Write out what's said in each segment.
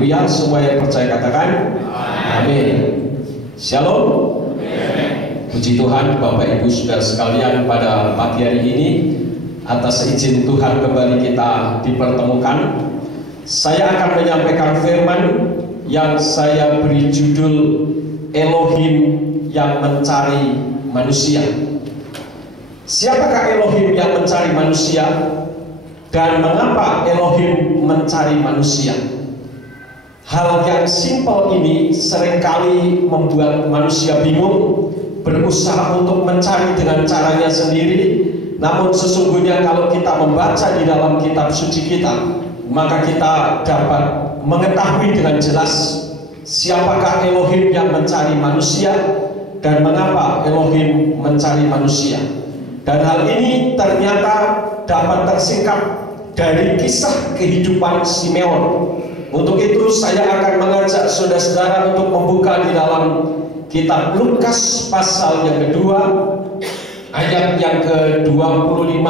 Haleluya. Semua yang percaya katakan amin. Shalom. Puji Tuhan Bapak Ibu Saudara sekalian, pada pagi hari ini atas izin Tuhan kembali kita dipertemukan. Saya akan menyampaikan firman yang saya beri judul Elohim yang mencari manusia. Siapakah Elohim yang mencari manusia? Dan mengapa Elohim mencari manusia? Hal yang simpel ini seringkali membuat manusia bingung, berusaha untuk mencari dengan caranya sendiri. Namun sesungguhnya kalau kita membaca di dalam kitab suci kita, maka kita dapat mengetahui dengan jelas siapakah Elohim yang mencari manusia dan mengapa Elohim mencari manusia. Dan hal ini ternyata dapat tersingkap dari kisah kehidupan Simeon. Untuk itu saya akan mengajak saudara-saudara untuk membuka di dalam kitab Lukas pasal yang kedua, ayat yang ke-25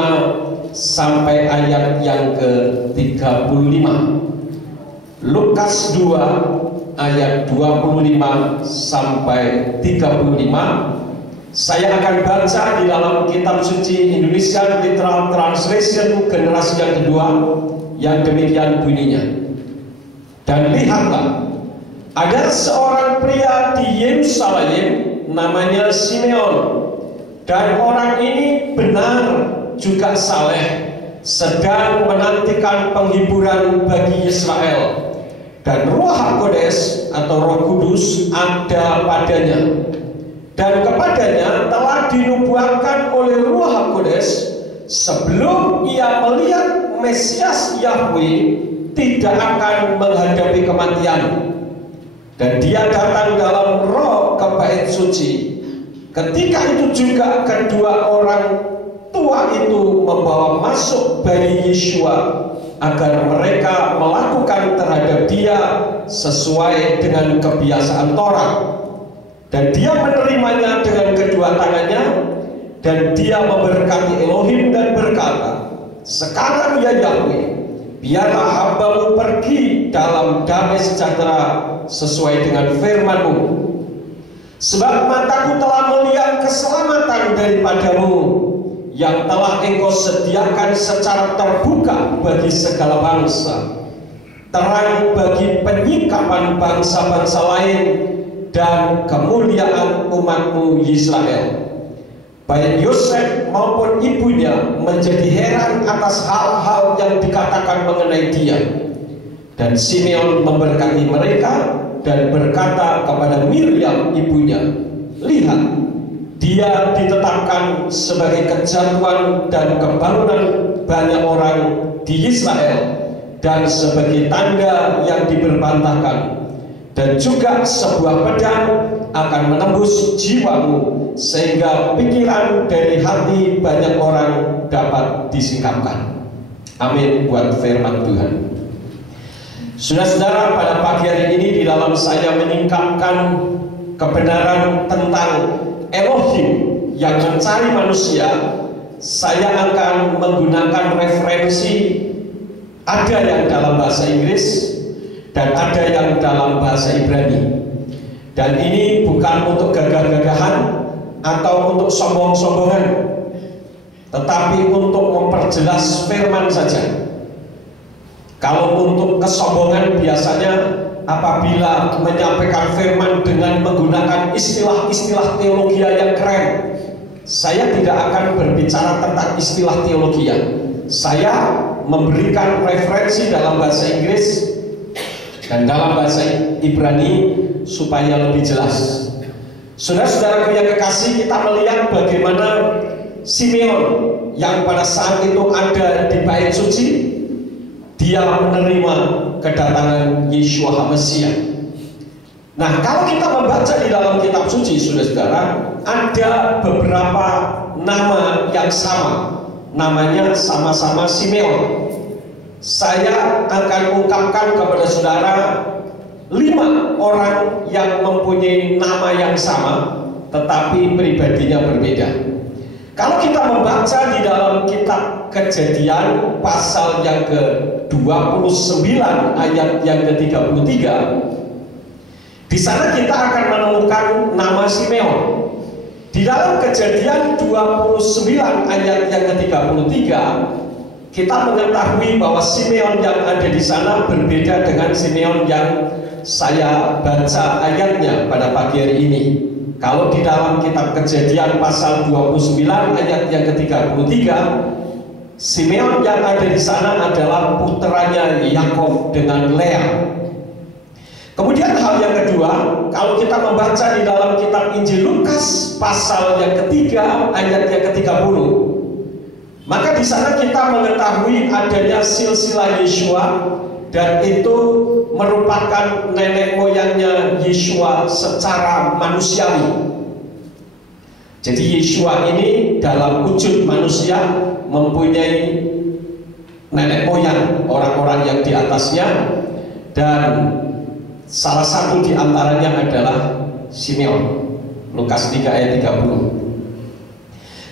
sampai ayat yang ke-35. Lukas 2 ayat 25 sampai 35. Saya akan baca di dalam kitab suci Indonesia Literal Translation generasi yang kedua, yang demikian bunyinya. Dan lihatlah, ada seorang pria di Yerusalem namanya Simeon, dan orang ini benar juga saleh, sedang menantikan penghiburan bagi Israel, dan Roh HaKodes atau Roh Kudus ada padanya. Dan kepadanya telah dinubuatkan oleh Roh HaKodes sebelum ia melihat Mesias Yahweh tidak akan menghadapi kematian. Dan dia datang dalam roh ke bait suci. Ketika itu juga kedua orang tua itu membawa masuk bayi Yeshua agar mereka melakukan terhadap dia sesuai dengan kebiasaan Torah. Dan dia menerimanya dengan kedua tangannya, dan dia memberkati Elohim dan berkata, "Sekarang ya Yahweh, biarlah hambamu pergi dalam damai sejahtera sesuai dengan firman-Mu. Sebab mataku telah melihat keselamatan daripadamu yang telah Engkau sediakan secara terbuka bagi segala bangsa, terang bagi penyikapan bangsa-bangsa lain dan kemuliaan umat-Mu Israel." Baik Yosef maupun ibunya menjadi heran atas hal-hal yang dikatakan mengenai dia. Dan Simeon memberkati mereka dan berkata kepada Miriam ibunya, "Lihat, dia ditetapkan sebagai kejatuhan dan kebangunan banyak orang di Israel, dan sebagai tanda yang diberbantahkan. Dan juga sebuah pedang akan menembus jiwamu, sehingga pikiran dari hati banyak orang dapat disingkapkan." Amin buat firman Tuhan. Saudara-saudara, pada pagi hari ini di dalam saya menyingkapkan kebenaran tentang Elohim yang mencari manusia, saya akan menggunakan referensi, ada yang dalam bahasa Inggris dan ada yang dalam bahasa Ibrani. Dan ini bukan untuk gagah-gagahan atau untuk sombong-sombongan, tetapi untuk memperjelas firman saja. Kalau untuk kesombongan biasanya apabila menyampaikan firman dengan menggunakan istilah-istilah teologi yang keren. Saya tidak akan berbicara tentang istilah teologi. Saya memberikan referensi dalam bahasa Inggris dan dalam bahasa Ibrani supaya lebih jelas. Saudara-saudaraku yang kekasih, kita melihat bagaimana Simeon yang pada saat itu ada di bait suci, dia menerima kedatangan Yeshua HaMasiah. Nah, kalau kita membaca di dalam kitab suci, saudara-saudara, ada beberapa nama yang sama, namanya sama-sama Simeon. Saya akan ungkapkan kepada saudara 5 orang yang mempunyai nama yang sama, tetapi pribadinya berbeda. Kalau kita membaca di dalam kitab Kejadian pasal yang ke 29 ayat yang ke-33, di sana kita akan menemukan nama Simeon. Di dalam Kejadian 29 ayat yang ke-33, kita mengetahui bahwa Simeon yang ada di sana berbeda dengan Simeon yang saya baca ayatnya pada pagi hari ini. Kalau di dalam kitab Kejadian pasal 29 ayat yang ke-33, Simeon yang ada di sana adalah putranya Yakov dengan Lea. Kemudian hal yang kedua, kalau kita membaca di dalam kitab Injil Lukas pasal yang ketiga ayat yang ke-30, maka di sana kita mengetahui adanya silsilah Yeshua, dan itu merupakan nenek moyangnya Yeshua secara manusiawi. Jadi Yeshua ini dalam wujud manusia mempunyai nenek moyang orang-orang yang di atasnya, dan salah satu di antaranya adalah Simeon. Lukas 3 ayat 30.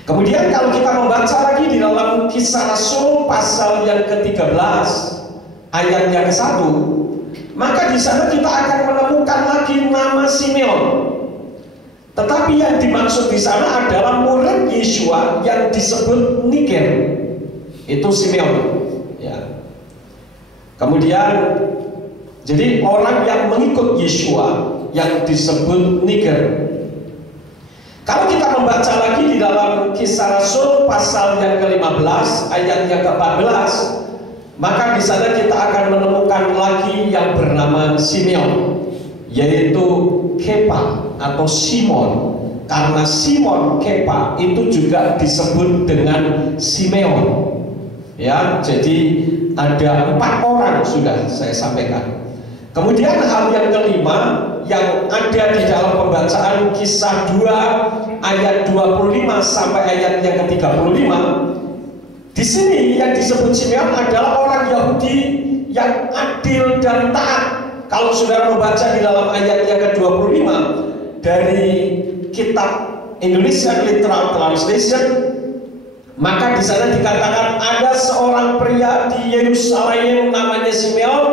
Kemudian kalau kita membaca lagi di dalam Kisah Rasul pasal yang ke-13 ayat yang ke-1, maka di sana kita akan menemukan lagi nama Simeon. Tetapi yang dimaksud di sana adalah murid Yeshua yang disebut Niger. Itu Simeon. Ya. Kemudian jadi orang yang mengikut Yeshua yang disebut Niger. Kalau kita membaca lagi di dalam Kisah Rasul pasal yang ke-15 ayat yang ke-14, maka di sana kita akan menemukan lagi yang bernama Simeon, yaitu Kepa atau Simon. Karena Simon Kepa itu juga disebut dengan Simeon. Ya, jadi ada 4 orang sudah saya sampaikan. Kemudian hal yang kelima yang ada di dalam pembacaan Kisah 2 ayat 25 sampai ayat yang ke-35, di sini yang disebut Simeon adalah orang Yahudi yang adil dan taat. Kalau saudara membaca di dalam ayat yang ke-25 dari kitab Indonesia Literal Translation, maka di sana dikatakan ada seorang pria di Yerusalem namanya Simeon,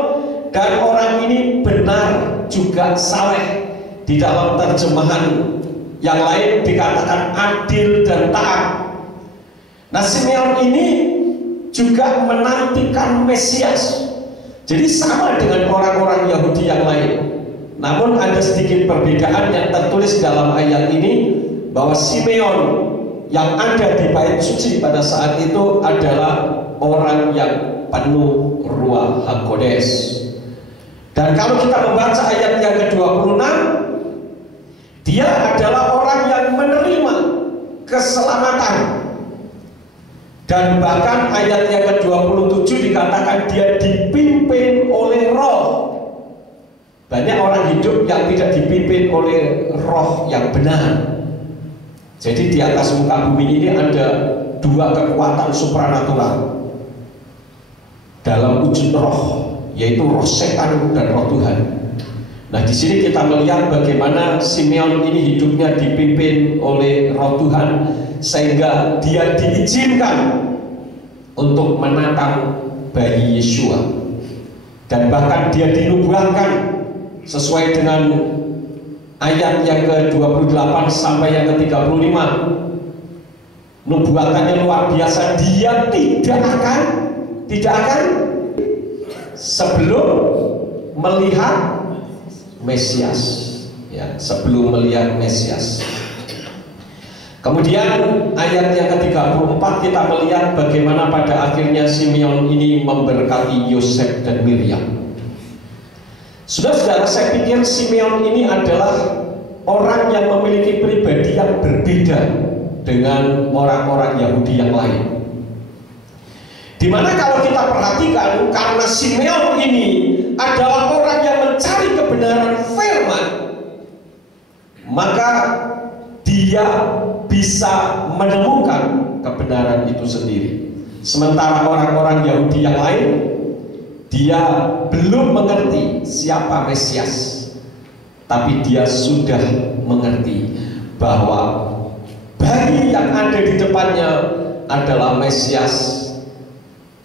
dan orang ini benar juga saleh. Di dalam terjemahan yang lain dikatakan adil dan taat. Nah, Simeon ini juga menantikan Mesias. Jadi sama dengan orang-orang Yahudi yang lain. Namun ada sedikit perbedaan yang tertulis dalam ayat ini, bahwa Simeon yang ada di bait suci pada saat itu adalah orang yang penuh Ruach HaKodes. Dan kalau kita membaca ayat yang ke-26, dia adalah orang yang menerima keselamatan. Dan bahkan ayat yang ke-27 dikatakan dia dipimpin oleh Roh. Banyak orang hidup yang tidak dipimpin oleh Roh yang benar. Jadi di atas muka bumi ini ada 2 kekuatan supranatural dalam wujud roh, yaitu roh setan dan roh Tuhan. Nah, di sini kita melihat bagaimana Simeon ini hidupnya dipimpin oleh roh Tuhan, sehingga dia diizinkan untuk menatang bayi Yeshua, dan bahkan dia dinubuatkan sesuai dengan ayat yang ke-28 sampai yang ke-35. Nubuatannya luar biasa. Dia tidak akan sebelum melihat Mesias, ya, sebelum melihat Mesias. Kemudian ayat yang ke-34 kita melihat bagaimana pada akhirnya Simeon ini memberkati Yosef dan Miriam. Saudara-saudara, saya pikir Simeon ini adalah orang yang memiliki pribadi yang berbeda dengan orang-orang Yahudi yang lain. Dimana kalau kita perhatikan, karena Simeon ini adalah orang yang mencari kebenaran firman, maka dia bisa menemukan kebenaran itu sendiri. Sementara orang-orang Yahudi yang lain, dia belum mengerti siapa Mesias, tapi dia sudah mengerti bahwa bayi yang ada di depannya adalah Mesias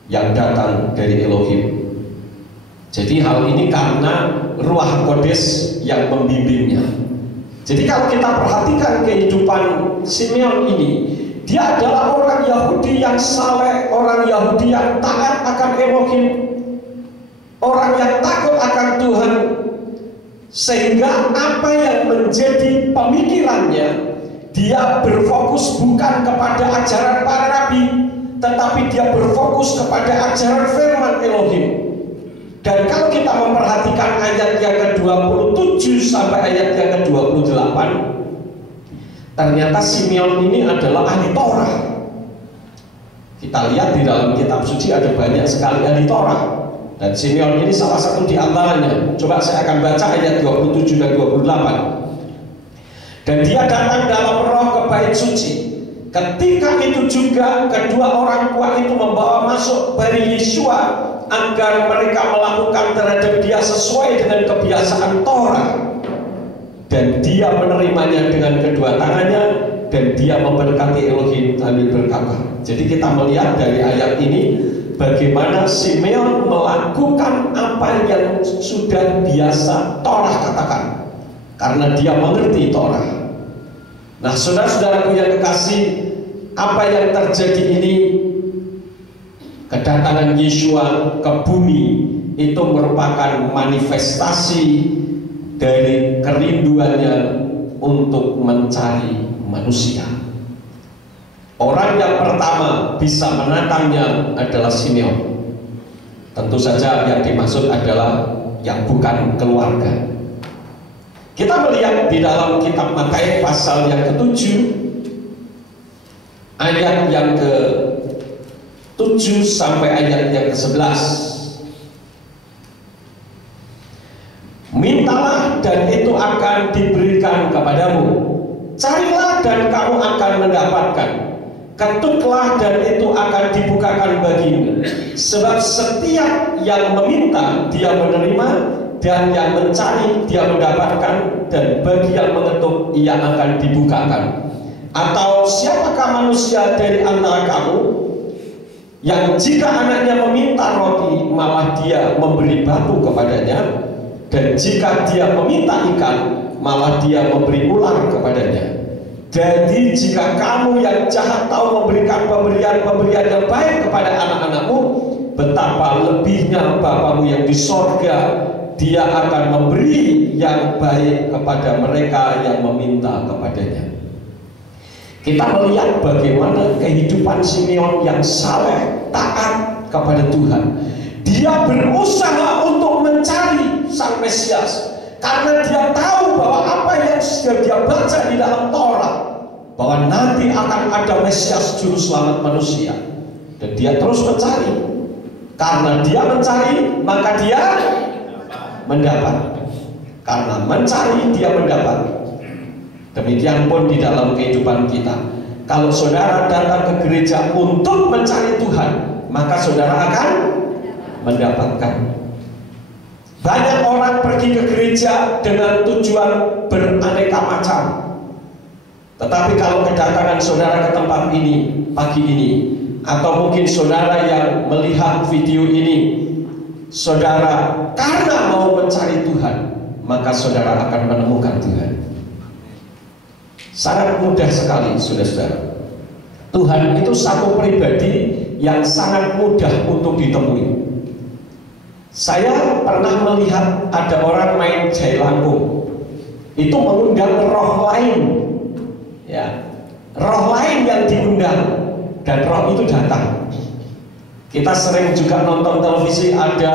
yang datang dari Elohim. Jadi hal ini karena Ruach Kodes yang membimbingnya. Jadi kalau kita perhatikan kehidupan Simeon ini, dia adalah orang Yahudi yang saleh, orang Yahudi yang taat akan Elohim, orang yang takut akan Tuhan, sehingga apa yang menjadi pemikirannya, dia berfokus bukan kepada ajaran para nabi, tetapi dia berfokus kepada ajaran firman Elohim. Dan kalau kita memperhatikan ayat yang ke-27 sampai ayat yang ke-28, ternyata Simeon ini adalah ahli Torah. Kita lihat di dalam kitab suci ada banyak sekali ahli Torah, dan Simeon ini salah satu di antaranya. Coba saya akan baca ayat 27 dan 28. Dan dia datang dalam roh ke bait suci. Ketika itu juga kedua orang tua itu membawa masuk bayi Yesua agar mereka melakukan terhadap dia sesuai dengan kebiasaan Torah. Dan dia menerimanya dengan kedua tangannya, dan dia memberkati Elohim sambil berkata. Jadi kita melihat dari ayat ini bagaimana Simeon melakukan apa yang sudah biasa Torah katakan, karena dia mengerti Torah. Nah, saudara-saudaraku yang kekasih, apa yang terjadi ini, kedatangan Yesua ke bumi itu merupakan manifestasi dari kerinduannya untuk mencari manusia. Orang yang pertama bisa menatangnya adalah Simeon. Tentu saja yang dimaksud adalah yang bukan keluarga. Kita melihat di dalam kitab Matius pasal yang ke-7 ayat yang ke-7 sampai ayat yang ke-11. Mintalah dan itu akan diberikan kepadamu. Carilah dan kamu akan mendapatkan. Ketuklah dan itu akan dibukakan bagimu. Sebab setiap yang meminta dia menerima, dan yang mencari dia mendapatkan, dan bagi yang mengetuk ia akan dibukakan. Atau siapakah manusia dari antara kamu yang jika anaknya meminta roti malah dia memberi batu kepadanya, dan jika dia meminta ikan malah dia memberi ular kepadanya? Jadi jika kamu yang jahat tahu memberikan pemberian-pemberian yang baik kepada anak-anakmu, betapa lebihnya Bapamu yang di sorga, dia akan memberi yang baik kepada mereka yang meminta kepadanya. Kita melihat bagaimana kehidupan Simeon yang saleh, taat kepada Tuhan. Dia berusaha untuk mencari Sang Mesias, karena dia tahu bahwa apa yang sudah dia baca di dalam Torah, bahwa nanti akan ada Mesias juru selamat manusia. Dan dia terus mencari. Karena dia mencari, maka dia mendapat. Karena mencari dia mendapat. Demikian pun di dalam kehidupan kita. Kalau saudara datang ke gereja untuk mencari Tuhan, maka saudara akan mendapatkan. Banyak orang pergi ke gereja dengan tujuan beraneka macam. Tetapi kalau kedatangan saudara ke tempat ini pagi ini, atau mungkin saudara yang melihat video ini, saudara karena mau mencari Tuhan, maka saudara akan menemukan Tuhan. Sangat mudah sekali, saudara-saudara. Tuhan itu satu pribadi yang sangat mudah untuk ditemui. Saya pernah melihat ada orang main jailangkung, itu mengundang roh lain, ya, roh lain yang diundang, dan roh itu datang. Kita sering juga nonton televisi, ada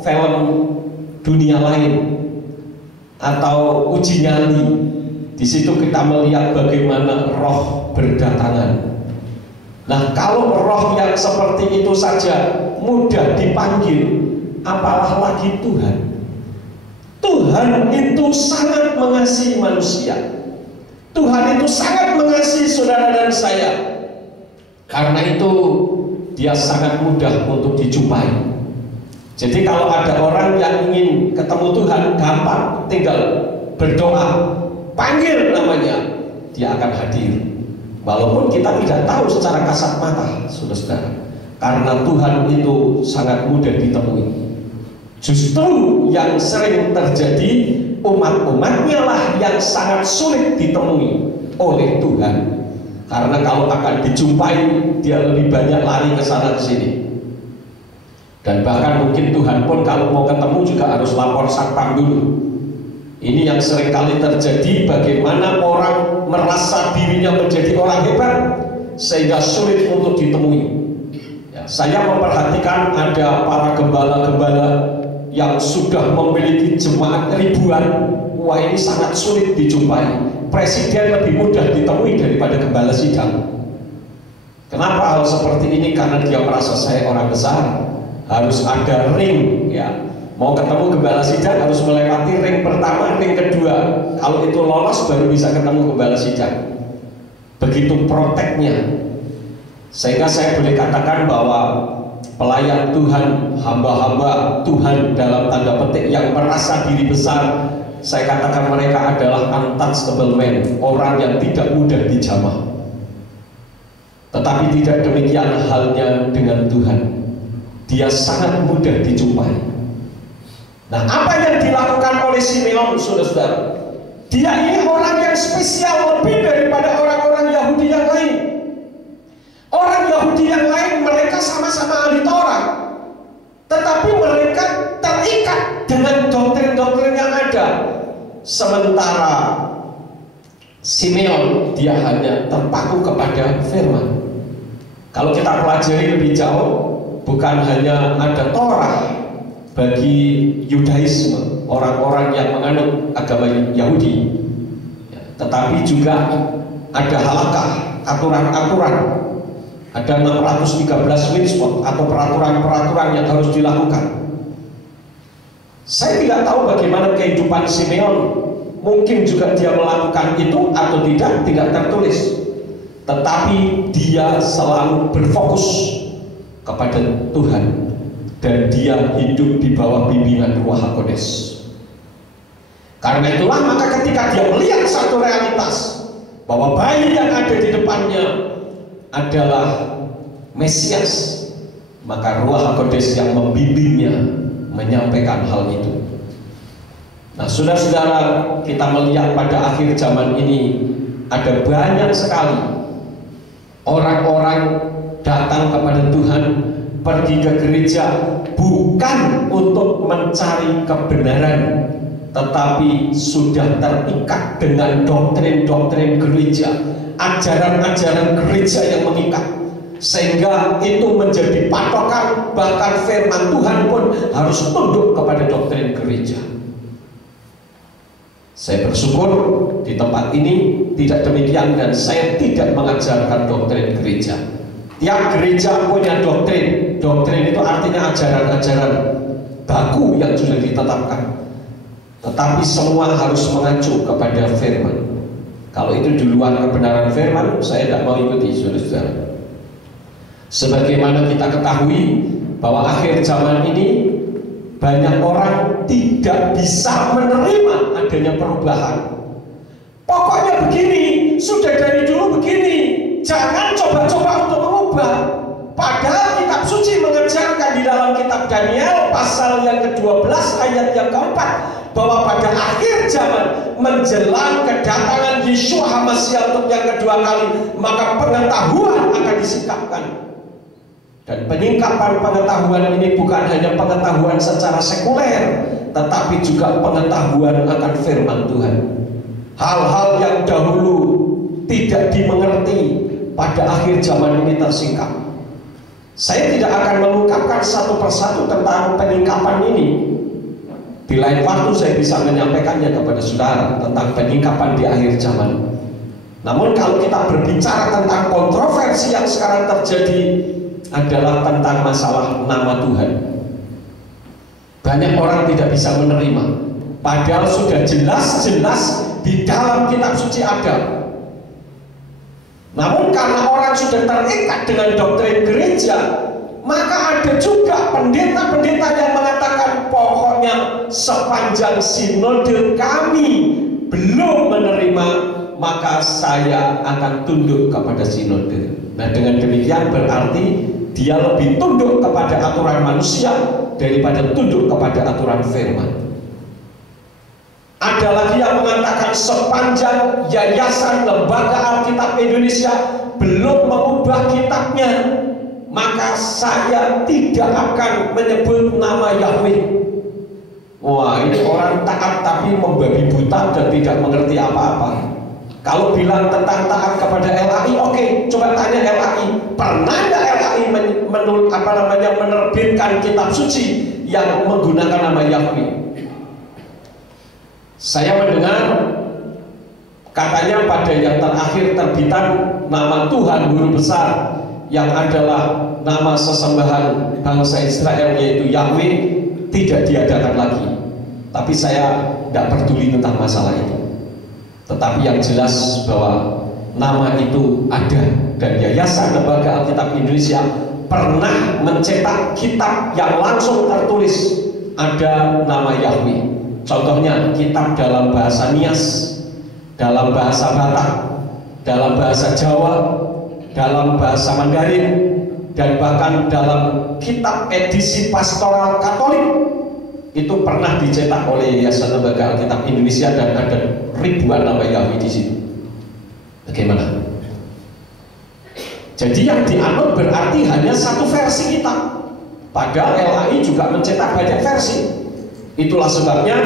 film dunia lain atau uji nyali. Di situ kita melihat bagaimana roh berdatangan. Nah, kalau roh yang seperti itu saja mudah dipanggil, apalah lagi Tuhan. Tuhan itu sangat mengasihi manusia. Tuhan itu sangat mengasihi saudara dan saya. Karena itu dia sangat mudah untuk dijumpai. Jadi kalau ada orang yang ingin ketemu Tuhan, gampang, tinggal berdoa, panggil namanya, dia akan hadir. Walaupun kita tidak tahu secara kasat mata, saudara-saudara, karena Tuhan itu sangat mudah ditemui. Justru yang sering terjadi, umat-umatnya lah yang sangat sulit ditemui oleh Tuhan. Karena kalau akan dijumpai, dia lebih banyak lari ke sana ke sini. Dan bahkan mungkin Tuhan pun kalau mau ketemu juga harus lapor satpam dulu. Ini yang sering kali terjadi, bagaimana orang merasa dirinya menjadi orang hebat sehingga sulit untuk ditemui. Ya, saya memperhatikan ada para gembala-gembala yang sudah memiliki jemaat ribuan. Wah, ini sangat sulit dijumpai. Presiden lebih mudah ditemui daripada gembala sidang. Kenapa hal seperti ini? Karena dia merasa saya orang besar, harus ada ring, ya. Mau ketemu gembala sidang harus melewati ring pertama, ring kedua. Kalau itu lolos baru bisa ketemu gembala sidang. Begitu proteknya. Sehingga saya boleh katakan bahwa pelayan Tuhan, hamba-hamba Tuhan dalam tanda petik yang merasa diri besar, saya katakan mereka adalah untouchable men, orang yang tidak mudah dijamah. Tetapi tidak demikian halnya dengan Tuhan. Dia sangat mudah dijumpai. Nah, apa yang dilakukan oleh Simeon, saudara-saudara? Dia ini orang yang spesial lebih daripada orang-orang Yahudi yang lain. Orang Yahudi yang lain mereka sama-sama ahli Taurat, tetapi mereka terikat dengan doktrin-doktrin yang ada. Sementara Simeon dia hanya terpaku kepada firman. Kalau kita pelajari lebih jauh, bukan hanya ada Torah bagi Yudaisme, orang-orang yang menganut agama Yahudi, tetapi juga ada halakah, aturan-aturan. Ada 613 mitzvot atau peraturan-peraturan yang harus dilakukan. Saya tidak tahu bagaimana kehidupan Simeon. Mungkin juga dia melakukan itu atau tidak tertulis. Tetapi dia selalu berfokus kepada Tuhan, dan dia hidup di bawah bimbingan Ruach HaKodes. Karena itulah maka ketika dia melihat satu realitas bahwa bayi yang ada di depannya adalah Mesias, maka Ruach HaKodes yang membimbingnya menyampaikan hal itu. Nah, saudara-saudara, kita melihat pada akhir zaman ini ada banyak sekali orang-orang datang kepada Tuhan, pergi ke gereja bukan untuk mencari kebenaran, tetapi sudah terikat dengan doktrin-doktrin gereja, ajaran-ajaran gereja yang mengikat, sehingga itu menjadi patokan. Bahkan firman Tuhan pun harus tunduk kepada doktrin gereja. Saya bersyukur di tempat ini tidak demikian, dan saya tidak mengajarkan doktrin gereja. Tiap gereja punya doktrin. Doktrin itu artinya ajaran-ajaran baku yang sudah ditetapkan. Tetapi semua harus mengacu kepada firman. Kalau itu di luar kebenaran firman, saya tidak mau ikuti, saudara-saudara. Sebagaimana kita ketahui bahwa akhir zaman ini banyak orang tidak bisa menerima adanya perubahan. Pokoknya begini, sudah dari dulu begini, jangan coba-coba untuk mengubah. Padahal kitab suci mengajarkan di dalam kitab Daniel pasal yang ke-12 ayat yang ke-4 bahwa pada akhir zaman menjelang kedatangan Yeshua HaMashiach untuk yang kedua kali, maka pengetahuan akan disingkapkan. Dan penyingkapan pengetahuan ini bukan hanya pengetahuan secara sekuler, tetapi juga pengetahuan akan firman Tuhan. Hal-hal yang dahulu tidak dimengerti pada akhir zaman ini tersingkap. Saya tidak akan mengungkapkan satu persatu tentang penyingkapan ini. Di lain waktu saya bisa menyampaikannya kepada saudara tentang penyingkapan di akhir zaman. Namun kalau kita berbicara tentang kontroversi yang sekarang terjadi adalah tentang masalah nama Tuhan. Banyak orang tidak bisa menerima, padahal sudah jelas-jelas di dalam kitab suci ada. Namun karena orang sudah terikat dengan doktrin gereja, maka ada juga pendeta-pendeta yang mengatakan pokoknya sepanjang sinode kami belum menerima, maka saya akan tunduk kepada sinode. Nah, dengan demikian berarti dia lebih tunduk kepada aturan manusia daripada tunduk kepada aturan firman. Ada lagi yang mengatakan sepanjang Yayasan Lembaga Alkitab Indonesia belum mengubah kitabnya, maka saya tidak akan menyebut nama Yahweh. Wah, ini orang taat tapi membabi buta dan tidak mengerti apa-apa. Kalau bilang tentang taat kepada LAI, oke, coba tanya LAI, pernah nggak LAI menerbitkan kitab suci yang menggunakan nama Yahweh? Saya mendengar katanya pada yang terakhir terbitan nama Tuhan Guru Besar yang adalah nama sesembahan bangsa Israel yaitu Yahweh tidak diadakan lagi. Tapi saya tidak peduli tentang masalah itu. Tetapi yang jelas bahwa nama itu ada, dan Yayasan Lembaga Alkitab Indonesia pernah mencetak kitab yang langsung tertulis ada nama Yahweh. Contohnya kitab dalam bahasa Nias, dalam bahasa Batak, dalam bahasa Jawa, dalam bahasa Mandarin, dan bahkan dalam kitab edisi pastoral Katolik itu pernah dicetak oleh Yayasan Lembaga Alkitab Indonesia dan ada ribuan nama Yahweh di situ. Bagaimana? Jadi yang dianut berarti hanya satu versi kitab, padahal LAI juga mencetak banyak versi. Itulah sebabnya,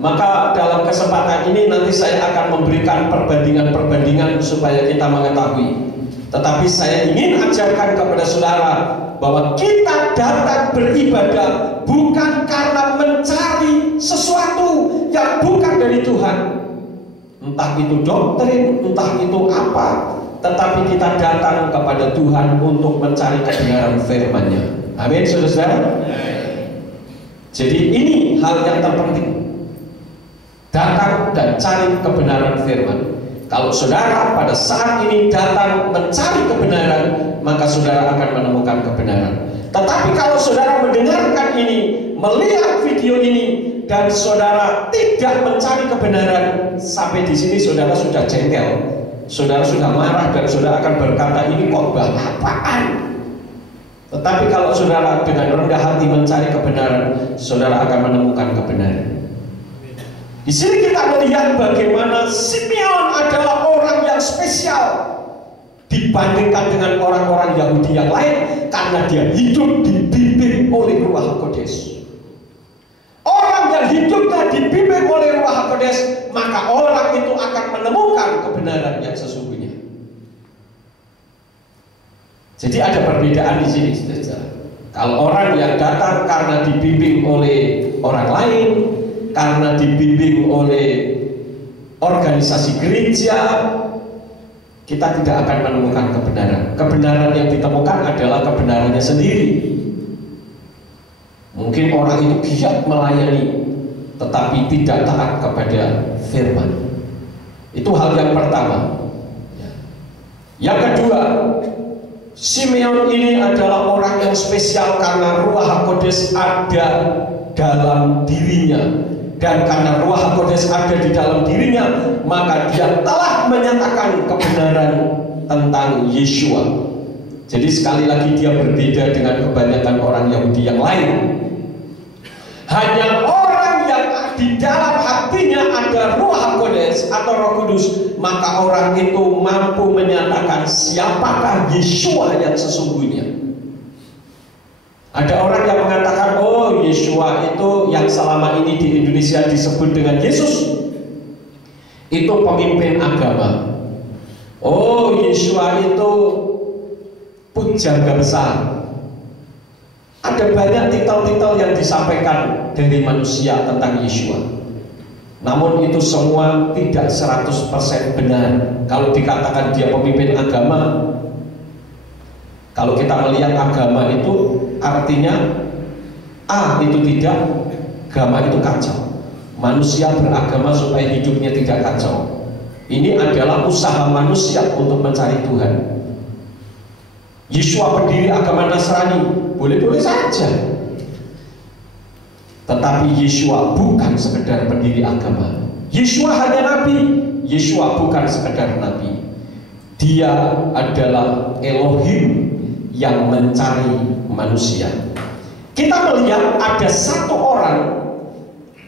maka dalam kesempatan ini nanti saya akan memberikan perbandingan-perbandingan supaya kita mengetahui. Tetapi saya ingin ajarkan kepada saudara bahwa kita datang beribadah bukan karena mencari sesuatu yang bukan dari Tuhan. Entah itu doktrin, entah itu apa, tetapi kita datang kepada Tuhan untuk mencari kebenaran firman-Nya. Amin, saudara-saudara. Jadi ini hal yang terpenting, datang dan cari kebenaran firman. Kalau saudara pada saat ini datang mencari kebenaran, maka saudara akan menemukan kebenaran. Tetapi kalau saudara mendengarkan ini, melihat video ini, dan saudara tidak mencari kebenaran, sampai di sini saudara sudah jengkel, saudara sudah marah, dan saudara akan berkata ini khotbah apaan? Tetapi kalau saudara dengan rendah hati mencari kebenaran, saudara akan menemukan kebenaran. Di sini kita melihat bagaimana Simeon adalah orang yang spesial dibandingkan dengan orang-orang Yahudi yang lain karena dia hidup dibimbing oleh Ruach HaKodes. Orang yang hidupnya dibimbing oleh Ruach HaKodes, maka orang itu akan menemukan kebenaran yang sesungguhnya. Jadi ada perbedaan di sini, saudara. Kalau orang yang datang karena dibimbing oleh orang lain, karena dibimbing oleh organisasi gereja, kita tidak akan menemukan kebenaran. Kebenaran yang ditemukan adalah kebenarannya sendiri. Mungkin orang itu giat melayani, tetapi tidak taat kepada firman. Itu hal yang pertama. Yang kedua, Simeon ini adalah orang yang spesial karena Ruach HaKodes ada dalam dirinya, dan karena Ruach HaKodes ada di dalam dirinya, maka dia telah menyatakan kebenaran tentang Yeshua. Jadi sekali lagi dia berbeda dengan kebanyakan orang Yahudi yang lain. Hanya orang yang di dalam hatinya ada Ruach HaKodes atau Roh Kudus, maka orang itu mampu menyatakan siapakah Yeshua yang sesungguhnya. Ada orang yang mengatakan, oh Yeshua itu yang selama ini di Indonesia disebut dengan Yesus, itu pemimpin agama. Oh Yeshua itu pujangga besar. Ada banyak titel-titel yang disampaikan dari manusia tentang Yeshua. Namun itu semua tidak 100% benar. Kalau dikatakan dia pemimpin agama, kalau kita melihat agama itu artinya itu tidak, agama itu kacau. Manusia beragama supaya hidupnya tidak kacau. Ini adalah usaha manusia untuk mencari Tuhan. Yeshua pendiri agama Nasrani, boleh-boleh saja. Tetapi Yeshua bukan sekedar pendiri agama. Yeshua hanya nabi. Yeshua bukan sekedar nabi. Dia adalah Elohim yang mencari manusia. Kita melihat ada satu orang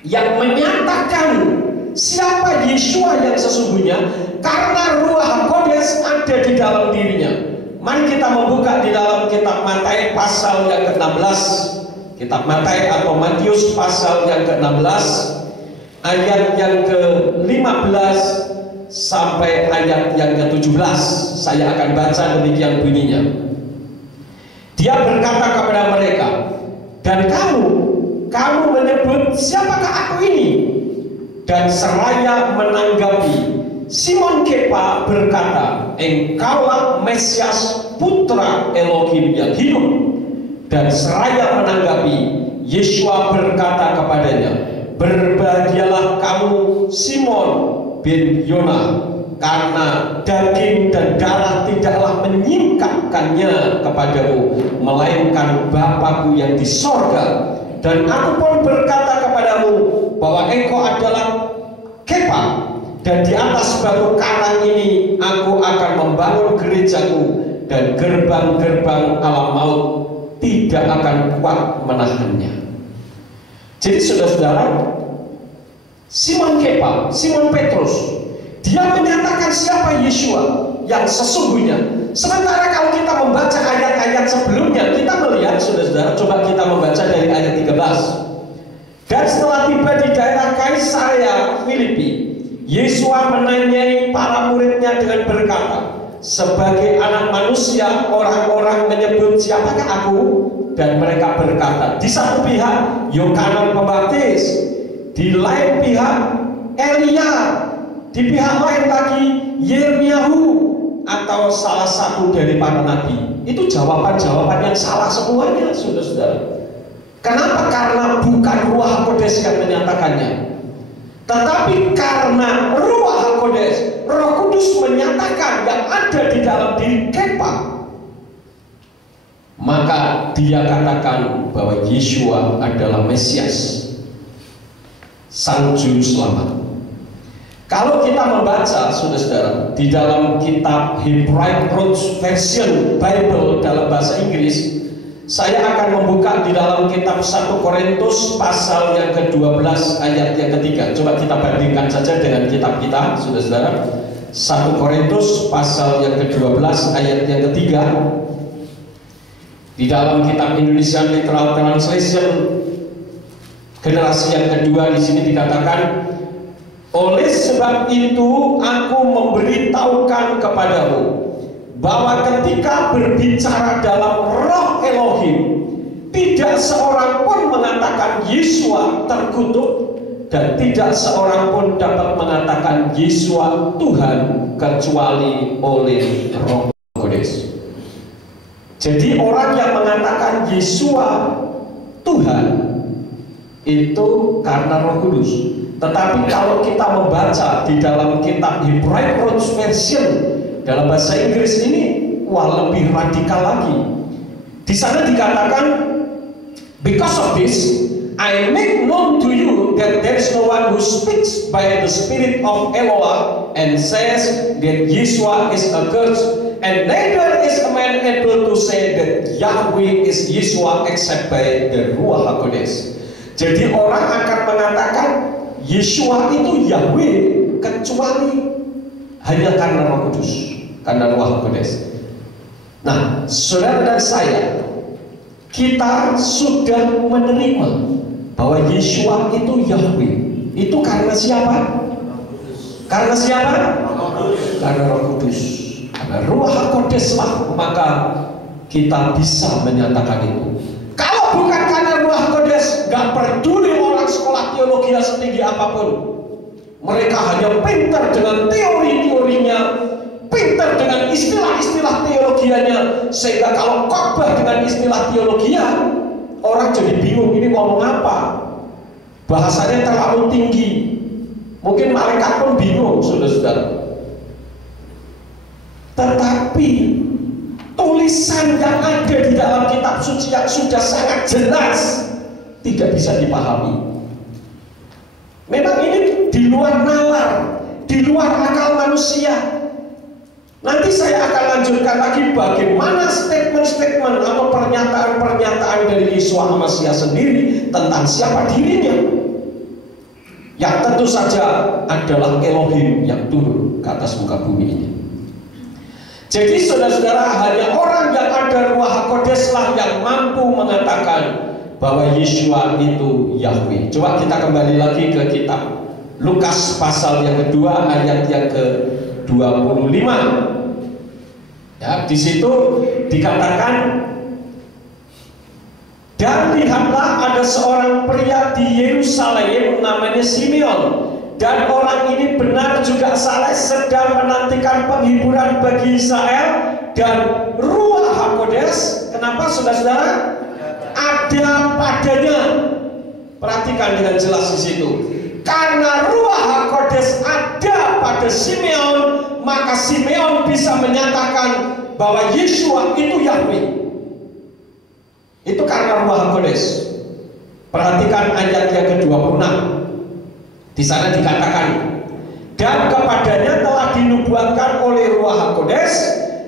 yang menyatakan siapa Yeshua yang sesungguhnya karena Ruach Kodes ada di dalam dirinya. Mari kita membuka di dalam kitab Matius pasal yang ke-16. Kitab Matius atau Matius pasal yang ke-16 ayat yang ke-15 sampai ayat yang ke-17. Saya akan baca demikian bunyinya. Dia berkata kepada mereka, dan kamu menyebut siapakah aku ini? Dan seraya menanggapi, Simon Kepa berkata, engkaulah Mesias putra Elohim yang hidup. Dan seraya menanggapi, Yeshua berkata kepadanya, berbahagialah kamu Simon bin Yona, karena daging dan darah tidaklah menyingkapkannya kepadamu, melainkan Bapa-Ku yang di sorga. Dan aku pun berkata kepadamu bahwa engkau adalah Kepa, dan di atas batu karang ini aku akan membangun gerejaku, dan gerbang-gerbang alam maut tidak akan kuat menahannya. Jadi saudara-saudara, Simon Kepa, Simon Petrus, dia menyatakan siapa Yeshua yang sesungguhnya. Sementara kalau kita membaca ayat-ayat sebelumnya, kita melihat, saudara-saudara, coba kita membaca dari ayat 13. Dan setelah tiba di daerah Kaisarea Filipi, Yeshua menanyai para muridnya dengan berkata, sebagai anak manusia orang-orang menyebut siapakah aku? Dan mereka berkata, di satu pihak Yohanes Pembaptis, di lain pihak Elia, di pihak lain lagi Yeremiahu, atau salah satu dari para nabi. Itu jawaban-jawaban yang salah semuanya, saudara-saudara. Kenapa? Karena bukan Ruach Kodes yang menyatakannya, tetapi karena Ruach Kodes, Roh Kudus menyatakan yang ada di dalam diri Kepa, maka dia katakan bahwa Yeshua adalah Mesias, Sang Juru Selamat. Kalau kita membaca, saudara-saudara, di dalam kitab Hebraic Root Version Bible dalam bahasa Inggris, saya akan membuka di dalam kitab 1 Korintus pasal yang ke-12 ayat yang ketiga. Coba kita bandingkan saja dengan kitab kita, saudara-saudara. 1 Korintus pasal yang ke-12 ayat yang ketiga. Di dalam kitab Indonesian Literal Translation generasi yang kedua, di sini dikatakan, oleh sebab itu aku memberitahukan kepadamu bahwa ketika berbicara dalam Roh Elohim, tidak seorang pun mengatakan Yeshua terkutuk, dan tidak seorang pun dapat mengatakan Yeshua Tuhan kecuali oleh Roh Kudus. Jadi orang yang mengatakan Yeshua Tuhan itu karena Roh Kudus. Tetapi kalau kita membaca di dalam kitab Hebraic Root Version dalam bahasa Inggris ini, wah, lebih radikal lagi. Di sana dikatakan, because of this, I make known to you that there is no one who speaks by the Spirit of Eloah and says that Yeshua is a curse, and neither is a man able to say that Yahweh is Yeshua except by the Ruach HaKodesh. Jadi orang akan mengatakan Yeshua itu Yahweh kecuali hanya karena Roh Kudus, karena Ruach Kudus. Nah, saudara dan saya, kita sudah menerima bahwa Yeshua itu Yahweh. Itu karena siapa? Karena siapa? Karena Roh Kudus. Karena Ruach Kudus lah, maka kita bisa menyatakan itu. Kalau bukan karena Ruach Kudus, gak peduli orang sekolah teologi setinggi apapun, mereka hanya pintar dengan teori-teorinya, pintar dengan istilah-istilah teologianya, sehingga kalau khotbah dengan istilah teologia, orang jadi bingung ini ngomong apa, bahasanya terlalu tinggi. Mungkin malaikat pun bingung, saudara-saudara. Tetapi tulisan yang ada di dalam kitab suci yang sudah sangat jelas tidak bisa dipahami. Memang ini di luar nalar, di luar akal manusia. Nanti saya akan lanjutkan lagi bagaimana statement-statement atau pernyataan-pernyataan dari Yeshua HaMashiach sendiri tentang siapa dirinya, yang tentu saja adalah Elohim yang turun ke atas muka bumi ini. Jadi saudara-saudara, hanya orang yang ada Ruach HaKodes lah yang mampu mengatakan bahwa Yeshua itu Yahweh. Coba kita kembali lagi ke kitab Lukas pasal yang kedua ayat yang ke-25. Ya, di situ dikatakan, dan lihatlah ada seorang pria di Yerusalem namanya Simeon, dan orang ini benar juga saleh sedang menantikan penghiburan bagi Israel, dan Ruach HaKodes, kenapa saudara-saudara? Ada padanya. Perhatikan dengan jelas di situ. Karena Ruach HaKodes ada pada Simeon, maka Simeon bisa menyatakan bahwa Yeshua itu Yahweh. Itu karena Ruach HaKodes. Perhatikan ayat yang ke-26. Di sana dikatakan, dan kepadanya telah dinubuatkan oleh Ruach HaKodes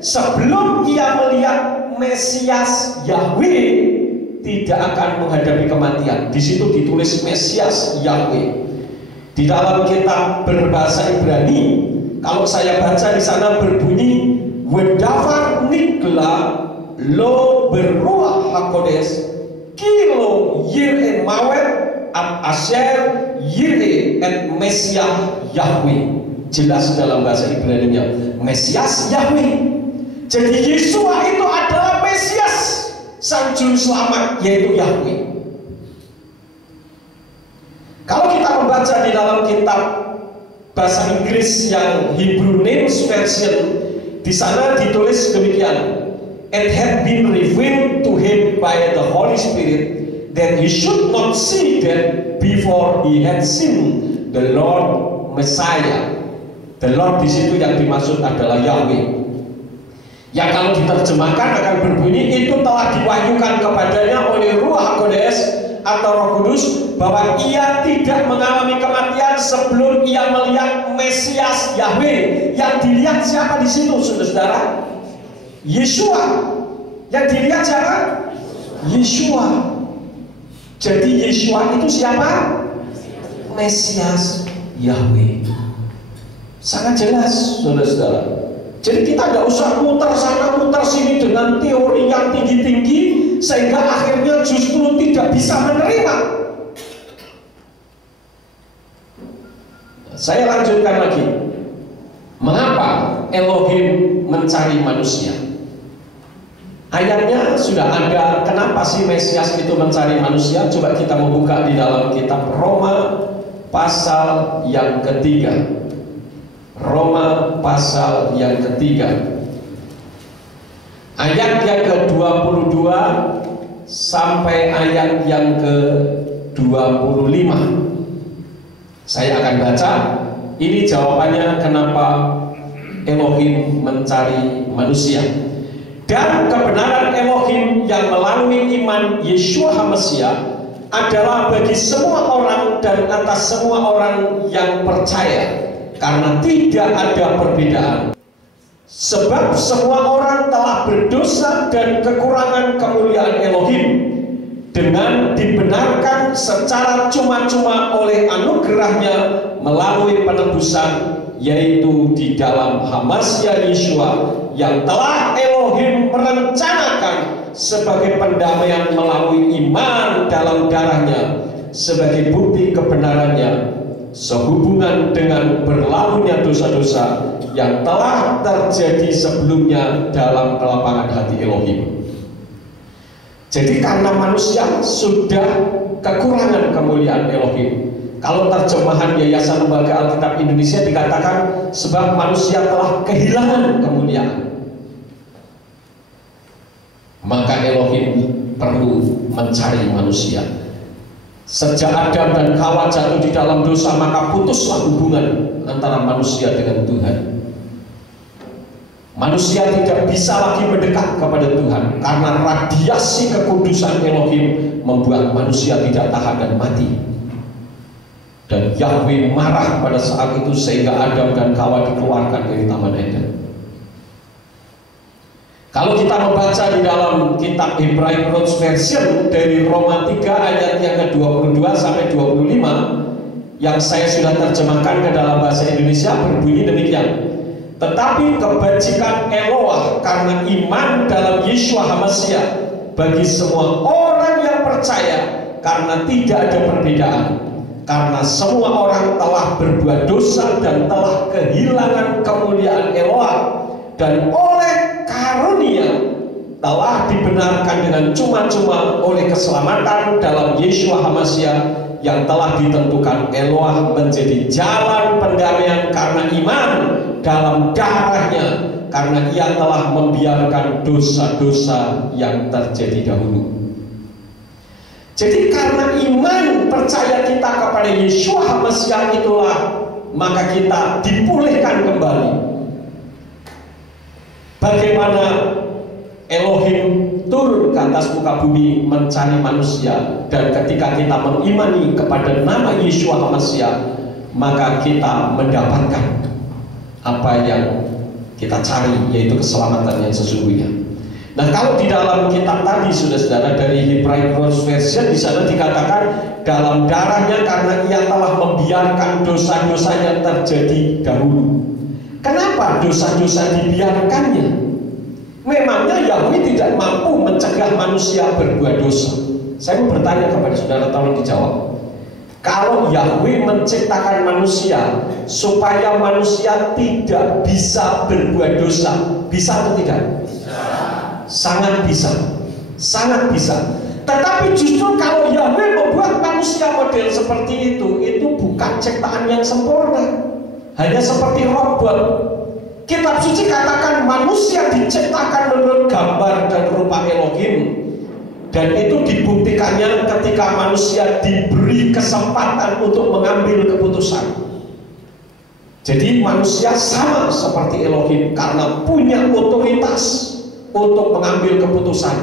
sebelum ia melihat Mesias Yahweh tidak akan menghadapi kematian. Di situ ditulis Mesias Yahweh. Di dalam kitab berbahasa Ibrani, kalau saya baca di sana berbunyi, Wedavar nikla lo beruach HaKodes kilo yire mawet at asher yire et Mesias Yahweh. Jelas dalam bahasa Ibraninya Mesias Yahweh. Jadi Yeshua itu adalah Mesias, Sang Juru Selamat, yaitu Yahweh. Kalau kita membaca di dalam kitab bahasa Inggris yang Hebrew Names Version, di sana ditulis demikian: it had been revealed to him by the Holy Spirit that he should not see death before he had seen the Lord Messiah. The Lord di situ yang dimaksud adalah Yahweh. Yang kalau diterjemahkan akan berbunyi, itu telah diwahyukan kepadanya oleh Ruach HaKodes atau Roh Kudus bahwa ia tidak mengalami kematian sebelum ia melihat Mesias Yahweh. Yang dilihat siapa di situ, saudara? Yeshua. Yang dilihat siapa? Yeshua. Jadi Yeshua itu siapa? Mesias Yahweh. Sangat jelas, saudara-saudara. Jadi kita tidak usah muter sana muter sini dengan teori yang tinggi-tinggi sehingga akhirnya justru tidak bisa menerima. Saya lanjutkan lagi. Mengapa Elohim mencari manusia? Ayatnya sudah ada. Kenapa sih Mesias itu mencari manusia? Coba kita membuka di dalam kitab Roma pasal yang ketiga. Roma pasal yang ketiga, ayat yang ke-22 sampai ayat yang ke-25. Saya akan baca. Ini jawabannya kenapa Elohim mencari manusia. Dan kebenaran Elohim yang melalui iman Yeshua HaMashiach adalah bagi semua orang dan atas semua orang yang percaya, karena tidak ada perbedaan. Sebab semua orang telah berdosa dan kekurangan kemuliaan Elohim, dengan dibenarkan secara cuma-cuma oleh anugerahnya melalui penebusan, yaitu di dalam HaMashiach Yeshua, yang telah Elohim merencanakan sebagai pendamaian melalui iman dalam darahnya, sebagai bukti kebenarannya sehubungan dengan berlalunya dosa-dosa yang telah terjadi sebelumnya dalam kelapangan hati Elohim. Jadi karena manusia sudah kekurangan kemuliaan Elohim. Kalau terjemahan Yayasan Lembaga Alkitab Indonesia dikatakan sebab manusia telah kehilangan kemuliaan, maka Elohim perlu mencari manusia. Sejak Adam dan Hawa jatuh di dalam dosa, maka putuslah hubungan antara manusia dengan Tuhan. Manusia tidak bisa lagi mendekat kepada Tuhan karena radiasi kekudusan Elohim membuat manusia tidak tahan dan mati. Dan Yahweh marah pada saat itu sehingga Adam dan Hawa dikeluarkan dari Taman Eden. Kalau kita membaca di dalam kitab Hebraic Root Version dari Roma 3 ayat yang ke-22 sampai 25 yang saya sudah terjemahkan ke dalam bahasa Indonesia berbunyi demikian. Tetapi kebajikan Eloah karena iman dalam Yeshua HaMashiach bagi semua orang yang percaya, karena tidak ada perbedaan. Karena semua orang telah berbuat dosa dan telah kehilangan kemuliaan Eloah, dan oleh karunia telah dibenarkan dengan cuma-cuma oleh keselamatan dalam Yeshua HaMashiach yang telah ditentukan Eloah menjadi jalan pendamaian karena iman dalam darahnya, karena ia telah membiarkan dosa-dosa yang terjadi dahulu. Jadi karena iman percaya kita kepada Yeshua HaMashiach itulah maka kita dipulihkan kembali. Bagaimana Elohim turun ke atas muka bumi mencari manusia, dan ketika kita mengimani kepada nama Yeshua HaMashiach maka kita mendapatkan apa yang kita cari, yaitu keselamatan yang sesungguhnya. Nah, kalau di dalam kitab tadi, saudara-saudara, dari Hebraic Root Version, di sana dikatakan dalam darahnya karena ia telah membiarkan dosa-dosa yang terjadi dahulu. Kenapa dosa-dosa dibiarkannya? Memangnya Yahweh tidak mampu mencegah manusia berbuat dosa? Saya mau bertanya kepada saudara, tolong dijawab. Kalau Yahweh menciptakan manusia supaya manusia tidak bisa berbuat dosa, bisa atau tidak? Sangat bisa, sangat bisa. Tetapi justru kalau Yahweh membuat manusia model seperti itu bukan ciptaan yang sempurna, hanya seperti robot. Kitab suci katakan manusia diciptakan menurut gambar dan rupa Elohim, dan itu dibuktikannya ketika manusia diberi kesempatan untuk mengambil keputusan. Jadi manusia sama seperti Elohim karena punya otoritas untuk mengambil keputusan.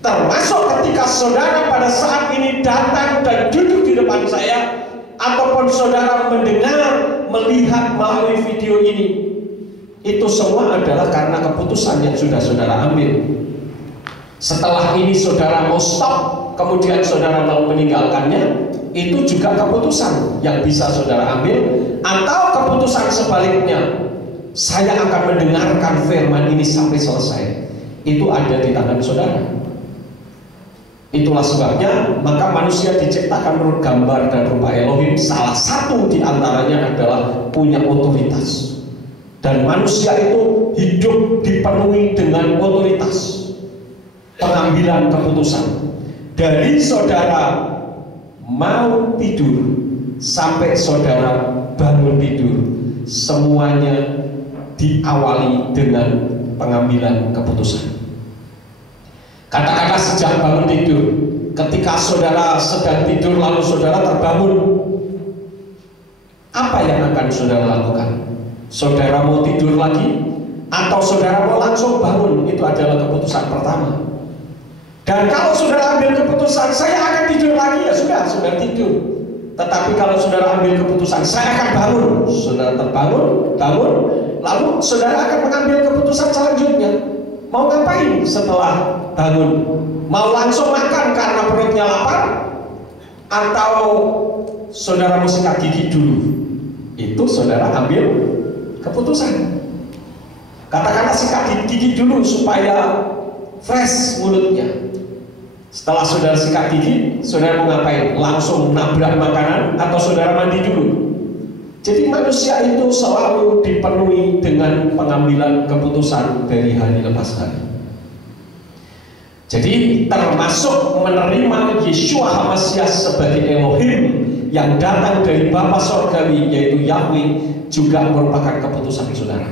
Termasuk ketika saudara pada saat ini datang dan duduk di depan saya, ataupun saudara mendengar, melihat melalui video ini, itu semua adalah karena keputusan yang sudah saudara ambil. Setelah ini saudara mau stop, kemudian saudara mau meninggalkannya, itu juga keputusan yang bisa saudara ambil. Atau keputusan sebaliknya, saya akan mendengarkan firman ini sampai selesai. Itu ada di tangan saudara. Itulah sebabnya maka manusia diciptakan menurut gambar dan rupa Elohim. Salah satu di antaranya adalah punya otoritas. Dan manusia itu hidup dipenuhi dengan otoritas pengambilan keputusan. Dari saudara mau tidur sampai saudara bangun tidur, semuanya diawali dengan pengambilan keputusan. Katakanlah sejak bangun tidur, ketika saudara sedang tidur lalu saudara terbangun, apa yang akan saudara lakukan? Saudara mau tidur lagi atau saudara mau langsung bangun? Itu adalah keputusan pertama. Dan kalau saudara ambil keputusan saya akan tidur lagi, ya sudah, saudara tidur. Tetapi kalau saudara ambil keputusan saya akan bangun, saudara terbangun, bangun, lalu saudara akan mengambil keputusan selanjutnya. Mau ngapain setelah bangun? Mau langsung makan karena perutnya lapar? Atau saudara mau sikat gigi dulu? Itu saudara ambil keputusan. Katakanlah sikat gigi dulu supaya fresh mulutnya. Setelah saudara sikat gigi, saudara mau ngapain? Langsung nabrak makanan atau saudara mandi dulu? Jadi manusia itu selalu dipenuhi dengan pengambilan keputusan dari hari lepas hari. Jadi termasuk menerima Yeshua HaMashiach sebagai Elohim yang datang dari Bapa Sorgawi, yaitu Yahweh, juga merupakan keputusan saudara.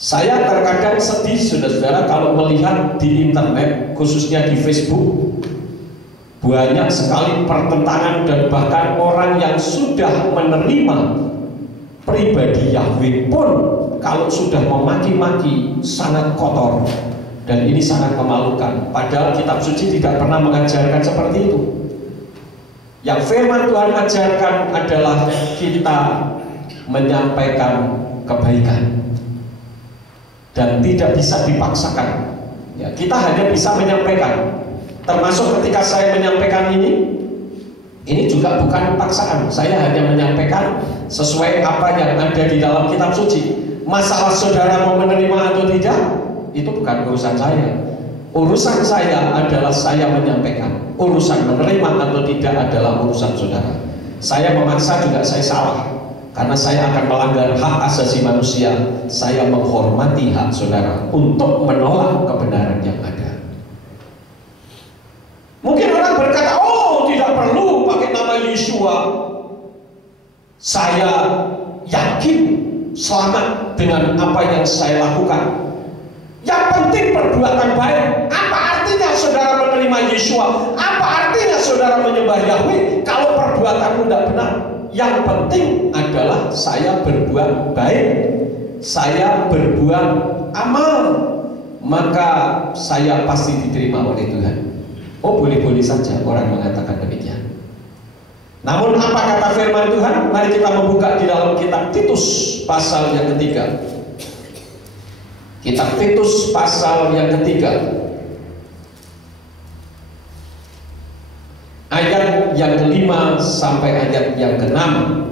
Saya terkadang sedih, saudara-saudara, kalau melihat di internet, khususnya di Facebook, banyak sekali pertentangan dan bahkan orang yang sudah menerima pribadi Yahweh pun kalau sudah memaki-maki sangat kotor, dan ini sangat memalukan. Padahal kitab suci tidak pernah mengajarkan seperti itu. Yang firman Tuhan ajarkan adalah kita menyampaikan kebaikan. dan tidak bisa dipaksakan. Ya, kita hanya bisa menyampaikan. Termasuk ketika saya menyampaikan ini juga bukan paksaan. Saya hanya menyampaikan sesuai apa yang ada di dalam kitab suci. Masalah saudara mau menerima atau tidak, itu bukan urusan saya. Urusan saya adalah saya menyampaikan. Urusan menerima atau tidak adalah urusan saudara. Saya memaksa juga saya salah, karena saya akan melanggar hak asasi manusia. Saya menghormati hak saudara untuk menolak kebenaran yang ada. Mungkin orang berkata, oh tidak perlu pakai nama Yeshua. Saya yakin selamat dengan apa yang saya lakukan. Yang penting perbuatan baik. Apa artinya saudara menerima Yeshua? Apa artinya saudara menyembah Yahweh kalau perbuatanmu tidak benar? Yang penting adalah saya berbuat baik, saya berbuat amal, maka saya pasti diterima oleh Tuhan. Oh, boleh-boleh saja orang mengatakan demikian. Namun apa kata firman Tuhan? Mari kita membuka di dalam kitab Titus pasal yang ketiga. Kitab Titus pasal yang ketiga, ayat yang kelima sampai ayat yang keenam.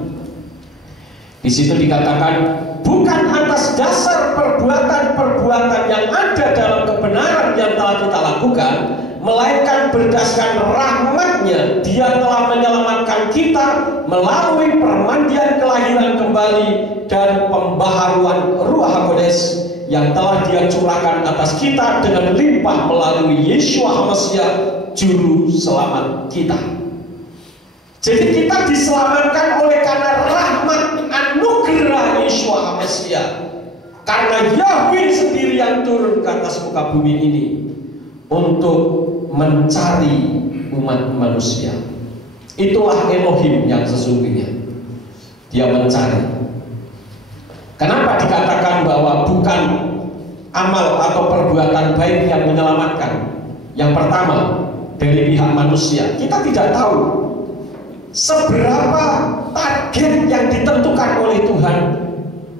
Di situ dikatakan, bukan atas dasar perbuatan-perbuatan yang ada dalam kebenaran yang telah kita lakukan, melainkan berdasarkan rahmat-Nya Dia telah menyelamatkan kita melalui permandian kelahiran kembali dan pembaharuan Ruh HaKodes yang telah Dia curahkan atas kita dengan limpah melalui Yeshua HaMasiah, Juru Selamat kita. Jadi kita diselamatkan oleh karena rahmat anugerah Yeshua HaMasiah. Karena Yahweh sendiri yang turun ke atas muka bumi ini untuk mencari umat manusia. Itulah Elohim yang sesungguhnya. Dia mencari. Kenapa dikatakan bahwa bukan amal atau perbuatan baik yang menyelamatkan? Yang pertama, dari pihak manusia. Kita tidak tahu seberapa target yang ditentukan oleh Tuhan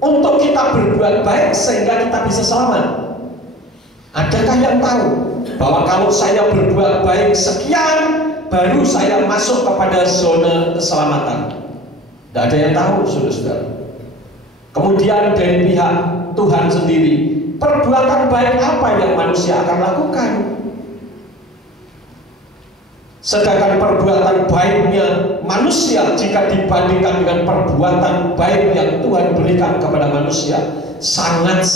untuk kita berbuat baik sehingga kita bisa selamat. Adakah yang tahu bahwa kalau saya berbuat baik sekian, baru saya masuk kepada zona keselamatan? Tidak ada yang tahu, saudara-saudara. Kemudian dari pihak Tuhan sendiri, perbuatan baik apa yang manusia akan lakukan? Sedangkan perbuatan baiknya manusia jika dibandingkan dengan perbuatan baik yang Tuhan berikan kepada manusia, sangat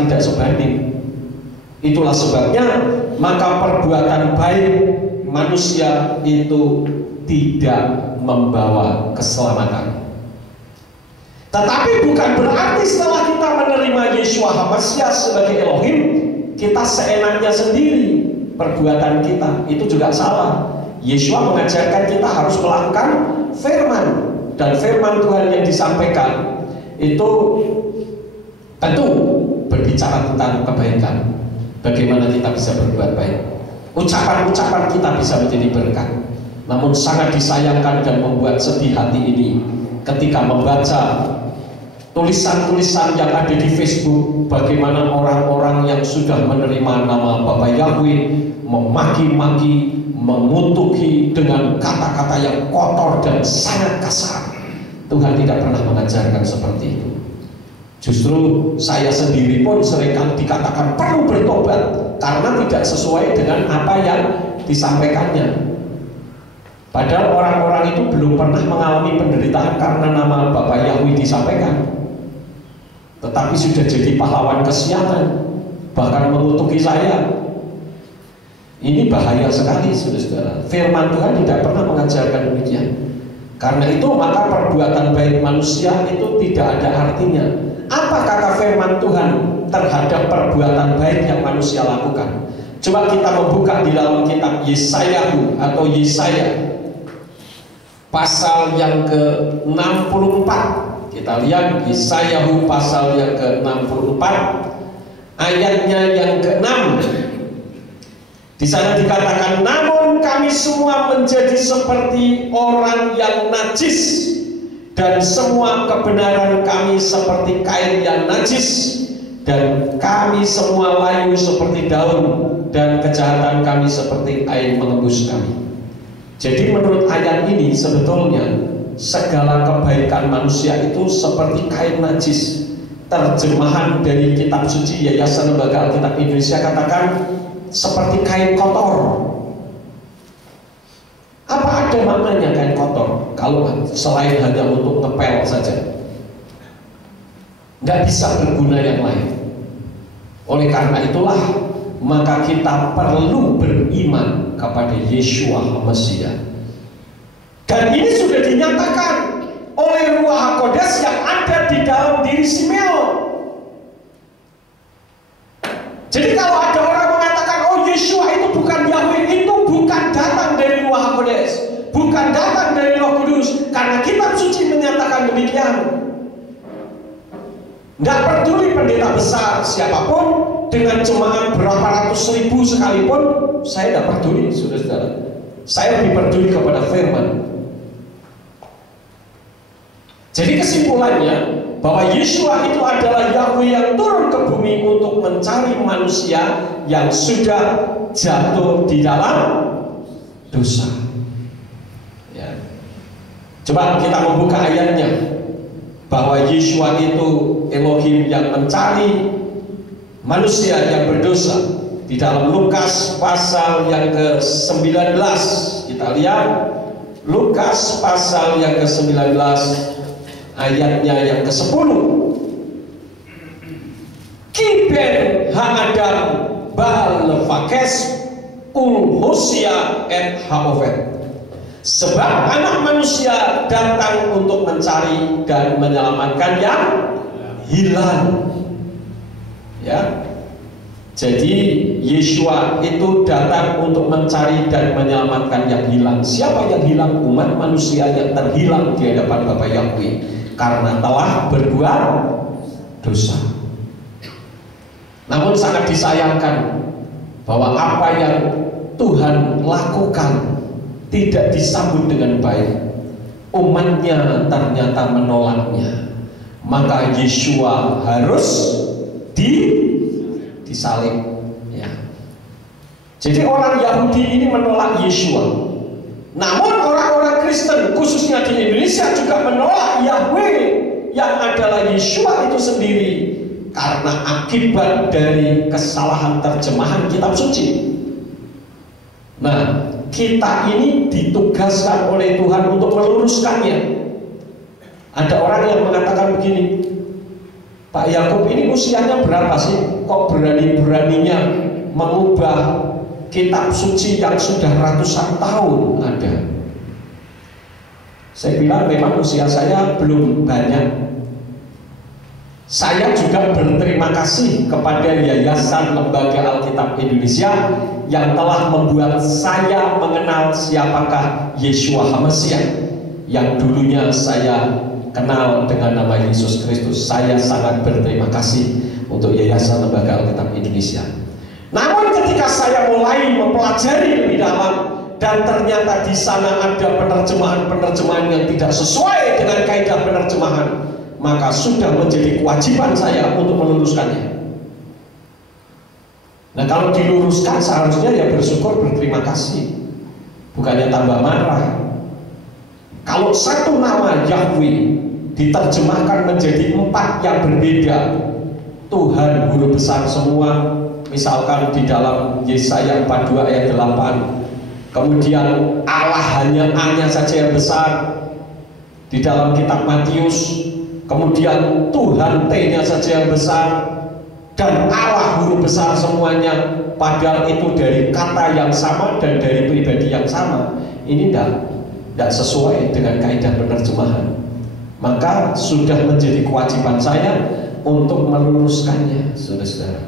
tidak sebanding. Itulah sebabnya maka perbuatan baik manusia itu tidak membawa keselamatan. Tetapi bukan berarti setelah kita menerima Yeshua HaMasiah sebagai Elohim, kita seenaknya sendiri. Perbuatan kita itu juga salah. Yeshua mengajarkan kita harus melakukan firman, dan firman Tuhan yang disampaikan itu tentu berbicara tentang kebaikan. Bagaimana kita bisa berbuat baik. Ucapan-ucapan kita bisa menjadi berkat. Namun sangat disayangkan dan membuat sedih hati ini ketika membaca tulisan-tulisan yang ada di Facebook, bagaimana orang-orang yang sudah menerima nama Bapa Yahweh memaki-maki, mengutuki dengan kata-kata yang kotor dan sangat kasar. Tuhan tidak pernah mengajarkan seperti itu. Justru saya sendiri pun seringkali dikatakan perlu bertobat karena tidak sesuai dengan apa yang disampaikannya. Padahal orang-orang itu belum pernah mengalami penderitaan karena nama Bapa Yahweh disampaikan, tetapi sudah jadi pahlawan kesiangan, bahkan mengutuki saya. Ini bahaya sekali, saudara-saudara. Firman Tuhan tidak pernah mengajarkan demikian. Karena itu maka perbuatan baik manusia itu tidak ada artinya. Apa kata firman Tuhan terhadap perbuatan baik yang manusia lakukan? Coba kita membuka di dalam kitab Yesayahu atau Yesaya pasal yang ke-64. Kita lihat Yesayahu pasal yang ke-64 ayatnya yang ke-6. Di sana dikatakan, namun kami semua menjadi seperti orang yang najis, dan semua kebenaran kami seperti kain yang najis. dan kami semua layu seperti daun, dan kejahatan kami seperti air mengembus kami. Jadi menurut ayat ini sebetulnya segala kebaikan manusia itu seperti kain najis. Terjemahan dari kitab suci Yayasan Lembaga Alkitab Indonesia katakan seperti kain kotor. Apa ada maknanya kain kotor kalau selain hanya untuk ngepel saja? Nggak bisa berguna yang lain. Oleh karena itulah maka kita perlu beriman kepada Yeshua Mesias. Dan ini sudah dinyatakan oleh Ruach HaKodes yang ada di dalam diri Simeon. Jadi kalau ada orang mengatakan, oh Yeshua itu bukan Yahweh, itu bukan datang dari Ruach HaKodes, bukan datang dari Roh Kudus, karena kitab suci menyatakan demikian. Tidak peduli pendeta besar siapapun, dengan jemaat berapa ratus ribu sekalipun, saya tidak peduli, saudara-saudara. Saya lebih peduli kepada firman. Jadi kesimpulannya bahwa Yeshua itu adalah Yahweh yang turun ke bumi untuk mencari manusia yang sudah jatuh di dalam dosa. Ya. Coba kita membuka ayatnya, bahwa Yeshua itu Elohim yang mencari manusia yang berdosa. Di dalam Lukas pasal yang ke-19 kita lihat Lukas pasal yang ke-19 ayatnya yang ke-10. Kiben ha'adam ba'al fakes ul Hosea et ha'ovet. Sebab anak manusia datang untuk mencari dan menyelamatkan yang hilang. Ya. Jadi Yeshua itu datang untuk mencari dan menyelamatkan yang hilang. Siapa yang hilang? Umat manusia yang terhilang di hadapan Bapa Yahweh karena telah berbuat dosa. Namun sangat disayangkan bahwa apa yang Tuhan lakukan tidak disambut dengan baik. Umatnya ternyata menolaknya. Maka Yeshua harus disalib. Ya. Jadi orang Yahudi ini menolak Yeshua. Namun orang-orang Kristen khususnya di Indonesia juga menolak Yahweh yang adalah Yeshua itu sendiri karena akibat dari kesalahan terjemahan kitab suci. Nah, kita ini ditugaskan oleh Tuhan untuk meluruskannya. Ada orang yang mengatakan begini, Pak Yakub ini usianya berapa sih? Kok berani-beraninya mengubah kitab suci yang sudah ratusan tahun ada? Saya bilang memang usia saya belum banyak. Saya juga berterima kasih kepada Yayasan Lembaga Alkitab Indonesia yang telah membuat saya mengenal siapakah Yeshua HaMasiah yang dulunya saya kenal dengan nama Yesus Kristus. Saya sangat berterima kasih untuk Yayasan Lembaga Alkitab Indonesia. Namun ketika saya mulai mempelajari lebih dalam dan ternyata di sana ada penerjemahan-penerjemahan yang tidak sesuai dengan kaidah penerjemahan, maka sudah menjadi kewajiban saya untuk meluruskannya. Nah, kalau diluruskan seharusnya ya bersyukur, berterima kasih, bukannya tambah marah. Kalau satu nama Yahweh diterjemahkan menjadi 4 yang berbeda, Tuhan guru besar semua, misalkan di dalam Yesaya 42 ayat 8, kemudian Allah hanya A-nya saja yang besar di dalam kitab Matius, kemudian Tuhan T-nya saja yang besar, dan Allah guru besar semuanya, padahal itu dari kata yang sama dan dari pribadi yang sama. Ini tidak sesuai dengan kaidah penerjemahan. Maka sudah menjadi kewajiban saya untuk meluruskannya, saudara-saudara.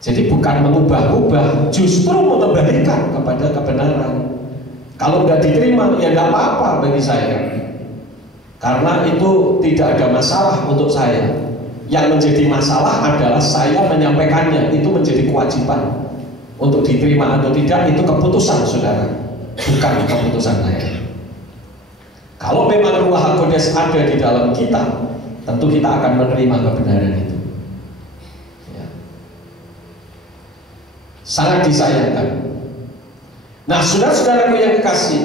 Jadi bukan mengubah-ubah, justru mengembalikan kepada kebenaran. Kalau nggak diterima, ya nggak apa-apa bagi saya, karena itu tidak ada masalah untuk saya. Yang menjadi masalah adalah saya menyampaikannya. Itu menjadi kewajiban. Untuk diterima atau tidak, itu keputusan saudara, bukan keputusan saya. Kalau memang Ruach HaKodes ada di dalam kita, tentu kita akan menerima kebenaran itu. Ya. Sangat disayangkan. Nah, saudara-saudaraku yang kekasih,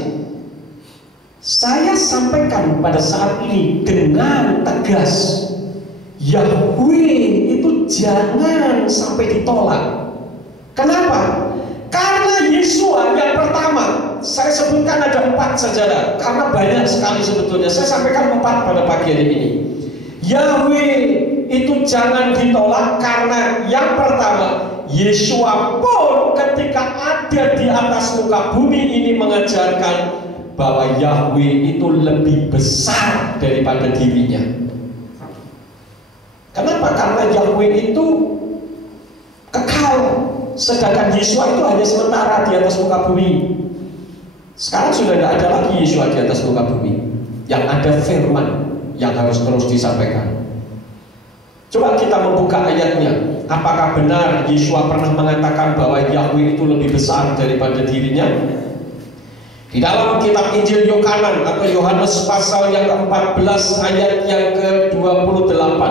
saya sampaikan pada saat ini dengan tegas, Yahweh itu jangan sampai ditolak. Kenapa? Karena Yeshua yang pertama, saya sebutkan ada 4 saudara, karena banyak sekali sebetulnya. Saya sampaikan 4 pada pagi hari ini. Yahweh itu jangan ditolak karena yang pertama, Yeshua pun ketika ada di atas muka bumi ini mengajarkan bahwa Yahweh itu lebih besar daripada dirinya. Kenapa? Karena Yahweh itu kekal, sedangkan Yeshua itu hanya sementara di atas muka bumi. Sekarang sudah tidak ada lagi Yeshua di atas muka bumi. Yang ada firman yang harus terus disampaikan. Coba kita membuka ayatnya. Apakah benar Yeshua pernah mengatakan bahwa Yahweh itu lebih besar daripada dirinya? Di dalam kitab Injil Yohanan atau Yohanes pasal yang ke-14 ayat yang ke-28,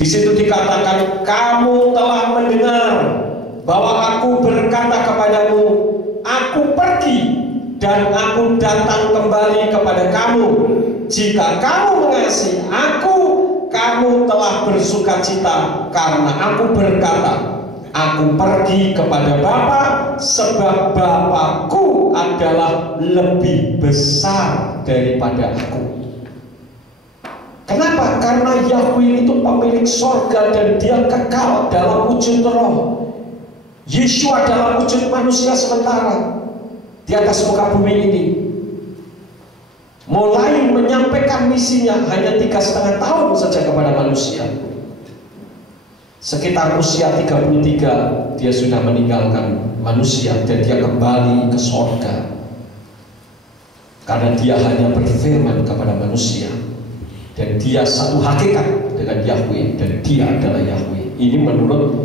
di situ dikatakan, kamu telah mendengar bahwa aku berkata kepadamu, aku pergi dan aku datang kembali kepada kamu. Jika kamu mengasihi aku, kamu telah bersukacita, karena aku berkata, aku pergi kepada Bapa, sebab Bapakku adalah lebih besar daripada aku. Kenapa? Karena Yahweh itu pemilik sorga dan dia kekal dalam wujud roh. Yeshua dalam wujud manusia sementara di atas muka bumi ini. Mulai menyampaikan misinya hanya 3,5 tahun saja kepada manusia. Sekitar usia 33 dia sudah meninggalkan manusia dan dia kembali ke sorga. Karena dia hanya berfirman kepada manusia. Dan dia satu hakikat dengan Yahweh, dan dia adalah Yahweh. Ini menurut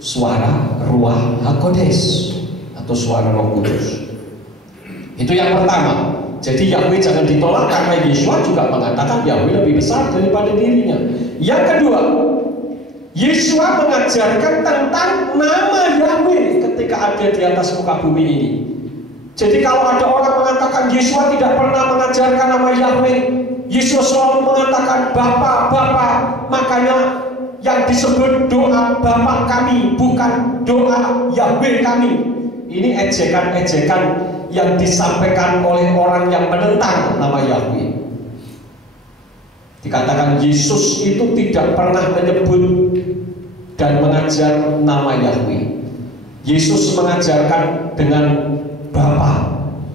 suara Ruach HaKodesh atau suara Roh Kudus. Itu yang pertama. Jadi Yahweh jangan ditolak karena Yeshua juga mengatakan Yahweh lebih besar daripada dirinya. Yang kedua, Yeshua mengajarkan tentang nama Yahweh ketika ada di atas muka bumi ini. Jadi kalau ada orang mengatakan Yeshua tidak pernah mengajarkan nama Yahweh, Yesus selalu mengatakan Bapa, Bapa, makanya yang disebut doa Bapa kami bukan doa Yahweh kami. Ini ejekan-ejekan yang disampaikan oleh orang yang menentang nama Yahweh. Dikatakan Yesus itu tidak pernah menyebut dan mengajar nama Yahweh. Yesus mengajarkan dengan Bapa.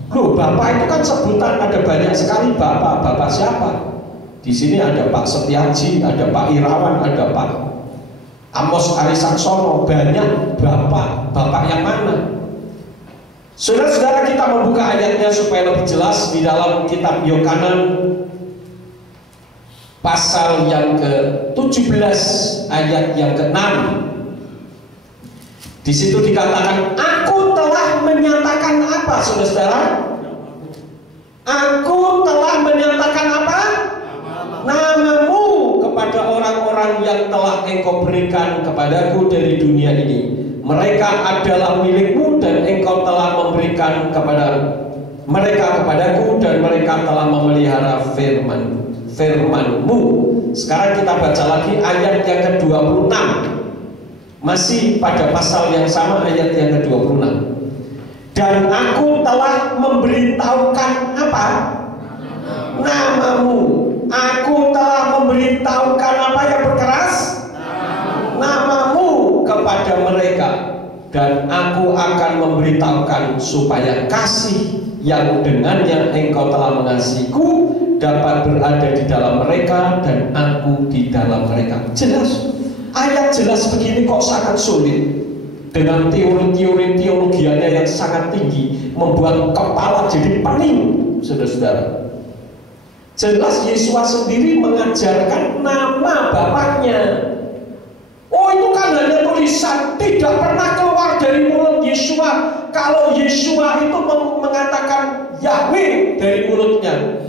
Loh, Bapak itu kan sebutan ada banyak sekali Bapak. Bapak siapa? Di sini ada Pak Setiaji, ada Pak Irawan, ada Pak Amos Arisaksono. Banyak Bapak. Bapak yang mana? Saudara-saudara, kita membuka ayatnya supaya lebih jelas di dalam kitab Yohanan pasal yang ke-17 ayat yang ke-6. Di situ dikatakan, aku telah menyatakan apa, saudara-saudara? Aku telah menyatakan apa? Namamu kepada orang-orang yang telah engkau berikan kepadaku dari dunia ini. Mereka adalah milikmu dan engkau telah memberikan kepada mereka kepadaku, dan mereka telah memelihara firman-Mu. Sekarang kita baca lagi ayat yang ke-26. Masih pada pasal yang sama, ayat yang ke-26. Dan aku telah memberitahukan apa? Namamu. Aku telah memberitahukan apa yang berkeras? Namamu kepada mereka. Dan aku akan memberitahukan supaya kasih yang dengannya engkau telah mengasihiku dapat berada di dalam mereka dan aku di dalam mereka. Jelas. Ayat jelas begini kok sangat sulit. Dengan teori-teori teologianya yang sangat tinggi, membuat kepala jadi pening, saudara-saudara. Jelas Yesus sendiri mengajarkan nama Bapaknya. Oh, itu kan hanya tulisan, tidak pernah keluar dari mulut Yeshua. Kalau Yeshua itu mengatakan Yahweh dari mulutnya,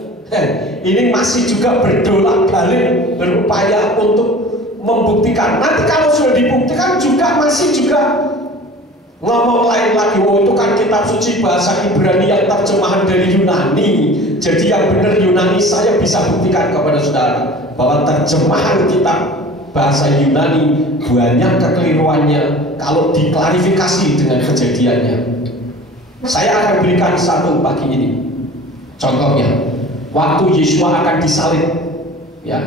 Ini masih juga berdolak balik, berupaya untuk membuktikan. Nanti kalau sudah dibuktikan juga masih juga ngomong lain lagi. Oh, itu kan kitab suci bahasa Ibrani yang terjemahan dari Yunani. Jadi yang benar Yunani. Saya bisa buktikan kepada saudara bahwa terjemahan kitab bahasa Yunani banyak kekeliruannya kalau diklarifikasi dengan kejadiannya. Saya akan berikan satu pagi ini. Contohnya, waktu Yesua akan disalib, ya.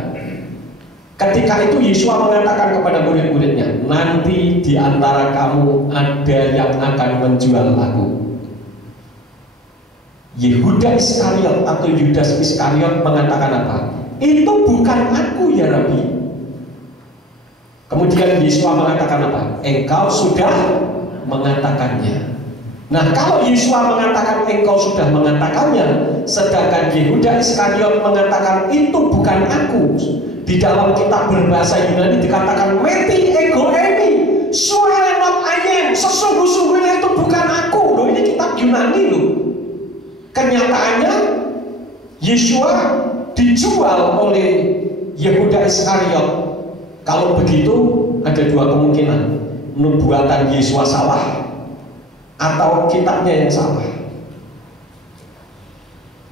Ketika itu Yesua mengatakan kepada murid-muridnya, nanti di antara kamu ada yang akan menjual aku. Yehuda Iskariot atau Yudas Iskariot mengatakan apa? Itu bukan aku ya Rabbi. Kemudian Yesua mengatakan apa? Engkau sudah mengatakannya. Nah, kalau Yesua mengatakan engkau sudah mengatakannya, sedangkan Yehuda Iskariot mengatakan itu bukan aku. Di dalam kitab berbahasa Yunani dikatakan meti ego emi, suara not ayem, sesungguh-sungguhnya itu bukan aku. Loh, ini kitab Yunani loh. Kenyataannya Yesua dijual oleh Yehuda Iskariot. Kalau begitu ada dua kemungkinan, nubuatan Yesua salah atau kitabnya yang salah.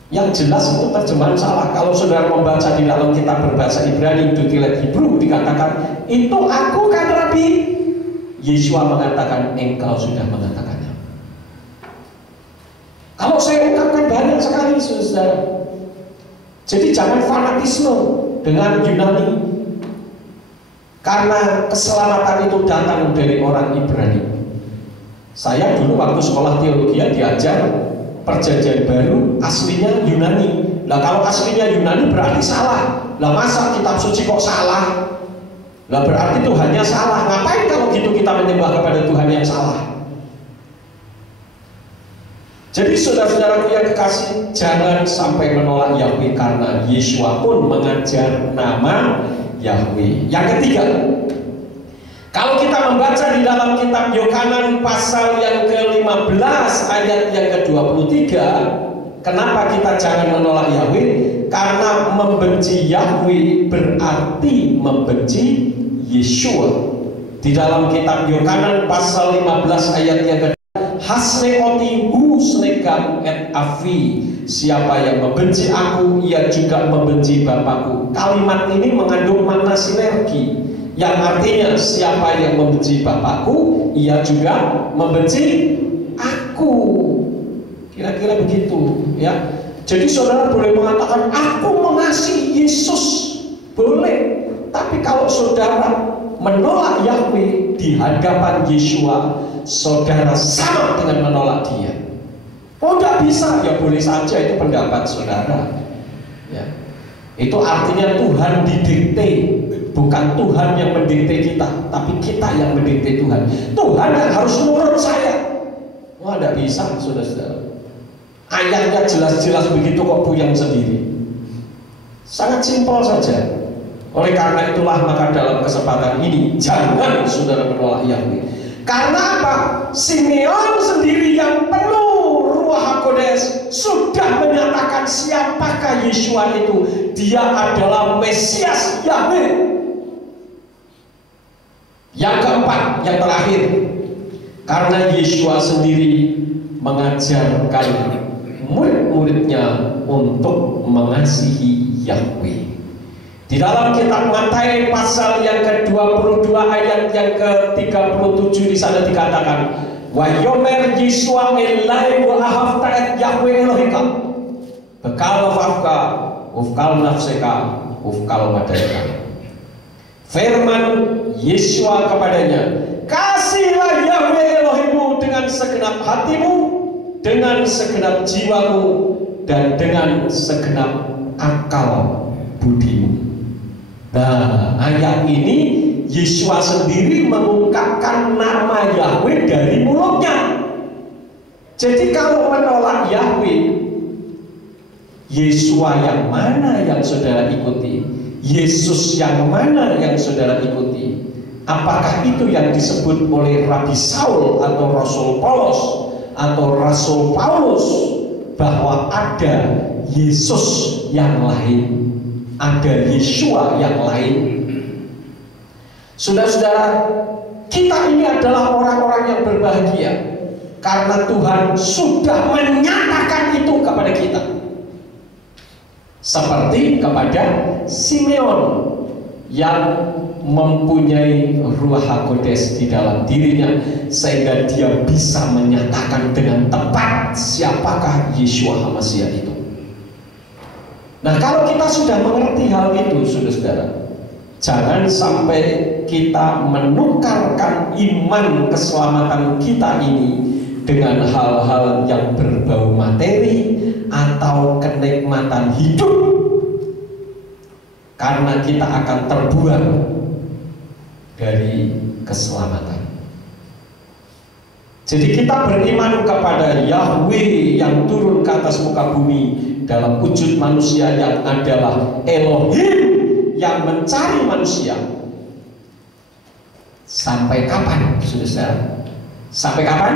Yang jelas itu terjemahan salah. Kalau saudara membaca di dalam kitab berbahasa Ibrani Dutilet Hebrew dikatakan itu aku kan Rabbi. Yesua mengatakan engkau sudah mengatakannya. Kalau saya ungkapkan banyak sekali saudara. Jadi jangan fanatisme dengan Yunani, karena keselamatan itu datang dari orang Ibrani. Saya dulu waktu sekolah teologi diajar Perjanjian Baru aslinya Yunani. Nah, kalau aslinya Yunani berarti salah. Lah masa kitab suci kok salah? Lah berarti Tuhannya salah. Ngapain kalau gitu kita menyembah kepada Tuhan yang salah? Jadi saudara-saudaraku yang kekasih, jangan sampai menolak Yahweh, karena Yesua pun mengajar nama Yahweh. Yang ketiga, kalau kita membaca di dalam kitab Yohanan pasal yang ke-15 ayat yang ke-23, kenapa kita jangan menolak Yahweh? Karena membenci Yahweh berarti membenci Yesua. Di dalam kitab Yohanan pasal 15 ayat yang ke-23, Hasneoti husnegam et avi, siapa yang membenci aku, ia juga membenci Bapakku. Kalimat ini mengandung makna sinergi, yang artinya siapa yang membenci Bapakku, ia juga membenci aku. Kira-kira begitu, ya. Jadi saudara boleh mengatakan aku mengasihi Yesus, boleh. Tapi kalau saudara menolak Yahweh di hadapan Yesua, saudara sama dengan menolak dia. Oh, tidak bisa, ya boleh saja, itu pendapat saudara, ya. Itu artinya Tuhan didikte, bukan Tuhan yang mendikte kita, tapi kita yang mendikte Tuhan. Tuhan yang harus nurut saya. Wah, tidak bisa, saudara-saudara. Ayatnya jelas-jelas begitu kok puyeng sendiri. Sangat simpel saja. Oleh karena itulah maka dalam kesempatan ini jangan saudara menolak Yahweh. Karena apa? Simeon sendiri yang penuh Ruach HaKodes sudah menyatakan siapakah Yesua itu. Dia adalah Mesias Yahweh. Yang keempat, yang terakhir, karena Yesua sendiri mengajarkan murid-muridnya untuk mengasihi Yahweh. Di dalam kitab Matius pasal yang ke-22 ayat yang ke-37 di sana dikatakan, wa yomer Yesua elai wa ahavta et Yahweh Elohika bekal wafka ufkal nafseka ufkal madayka. Firman Yesua kepadanya, kasihlah Yahweh Elohimmu dengan segenap hatimu, dengan segenap jiwamu, dan dengan segenap akal budimu. Nah, ayat ini Yesua sendiri mengungkapkan nama Yahweh dari mulutnya. Jadi kalau menolak Yahweh, Yesua yang mana yang saudara ikuti? Yesus yang mana yang saudara ikuti? Apakah itu yang disebut oleh Rabi Saul atau Rasul Paulus bahwa ada Yesus yang lain, ada Yeshua yang lain. Saudara-saudara, kita ini adalah orang-orang yang berbahagia karena Tuhan sudah menyatakan itu kepada kita. Seperti kepada Simeon yang mempunyai Ruach HaKodes di dalam dirinya, sehingga dia bisa menyatakan dengan tepat siapakah Yeshua HaMasiah itu. Nah, kalau kita sudah mengerti hal itu, saudara-saudara, jangan sampai kita menukarkan iman keselamatan kita ini dengan hal-hal yang berbau materi atau kenikmatan hidup, karena kita akan terbuang dari keselamatan. Jadi kita beriman kepada Yahweh yang turun ke atas muka bumi dalam wujud manusia, yang adalah Elohim yang mencari manusia. Sampai kapan, saudara? Sampai kapan?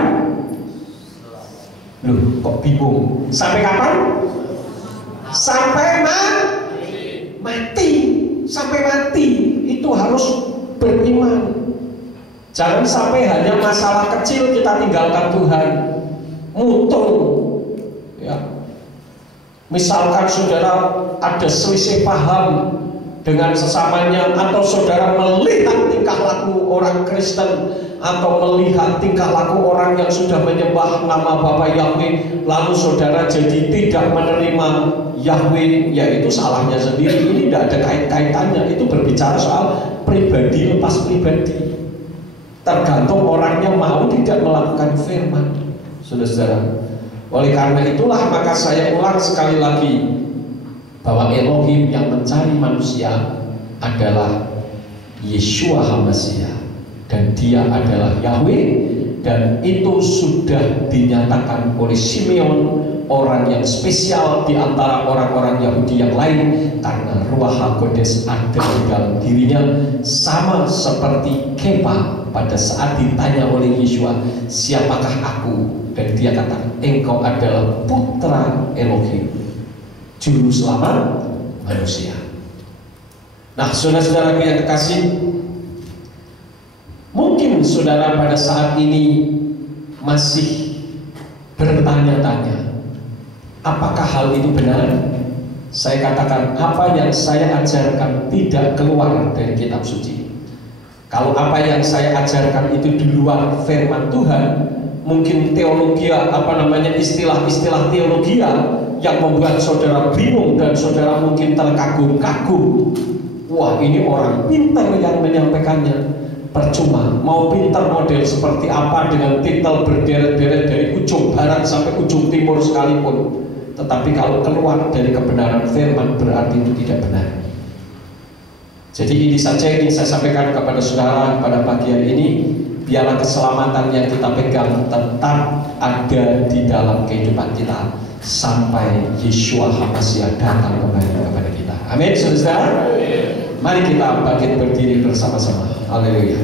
Loh, kok bingung? Sampai kapan? Sampai mati. Sampai mati. Itu harus beriman. Jangan sampai hanya masalah kecil kita tinggalkan Tuhan. Mutung, ya. Misalkan saudara ada selisih paham dengan sesamanya, atau saudara melihat tingkah laku orang Kristen, atau melihat tingkah laku orang yang sudah menyembah nama Bapa Yahweh, lalu saudara jadi tidak menerima Yahweh, yaitu salahnya sendiri. Ini tidak ada kaitannya. Itu berbicara soal pribadi lepas pribadi. Tergantung orangnya mau tidak melakukan firman, saudara-saudara. Oleh karena itulah maka saya ulang sekali lagi bahwa Elohim yang mencari manusia adalah Yeshua HaMasiah, dan dia adalah Yahweh, dan itu sudah dinyatakan oleh Simeon, orang yang spesial di antara orang-orang Yahudi yang lain, karena Ruach HaKodes ada di dalam dirinya, sama seperti Kepa pada saat ditanya oleh Yeshua, siapakah aku? Dan dia katakan, engkau adalah putra Elohim, juru selamat manusia. Nah, saudara-saudara yang kekasih, mungkin saudara pada saat ini masih bertanya-tanya, apakah hal itu benar? Saya katakan, apa yang saya ajarkan tidak keluar dari kitab suci. Kalau apa yang saya ajarkan itu di luar firman Tuhan, mungkin teologi, istilah-istilah teologi yang membuat saudara bingung dan saudara mungkin terkagum-kagum. Wah, ini orang pintar yang menyampaikannya. Percuma, mau pintar model seperti apa dengan titel berderet-deret dari ujung barat sampai ujung timur sekalipun, tetapi kalau keluar dari kebenaran firman berarti itu tidak benar. Jadi ini saja yang ingin saya sampaikan kepada saudara pada pagi hari ini. Biarlah keselamatan yang kita pegang tetap ada di dalam kehidupan kita sampai Yeshua HaMasiah datang kembali kepada kita. Amin, saudara. Mari kita bangkit berdiri bersama-sama. Haleluya.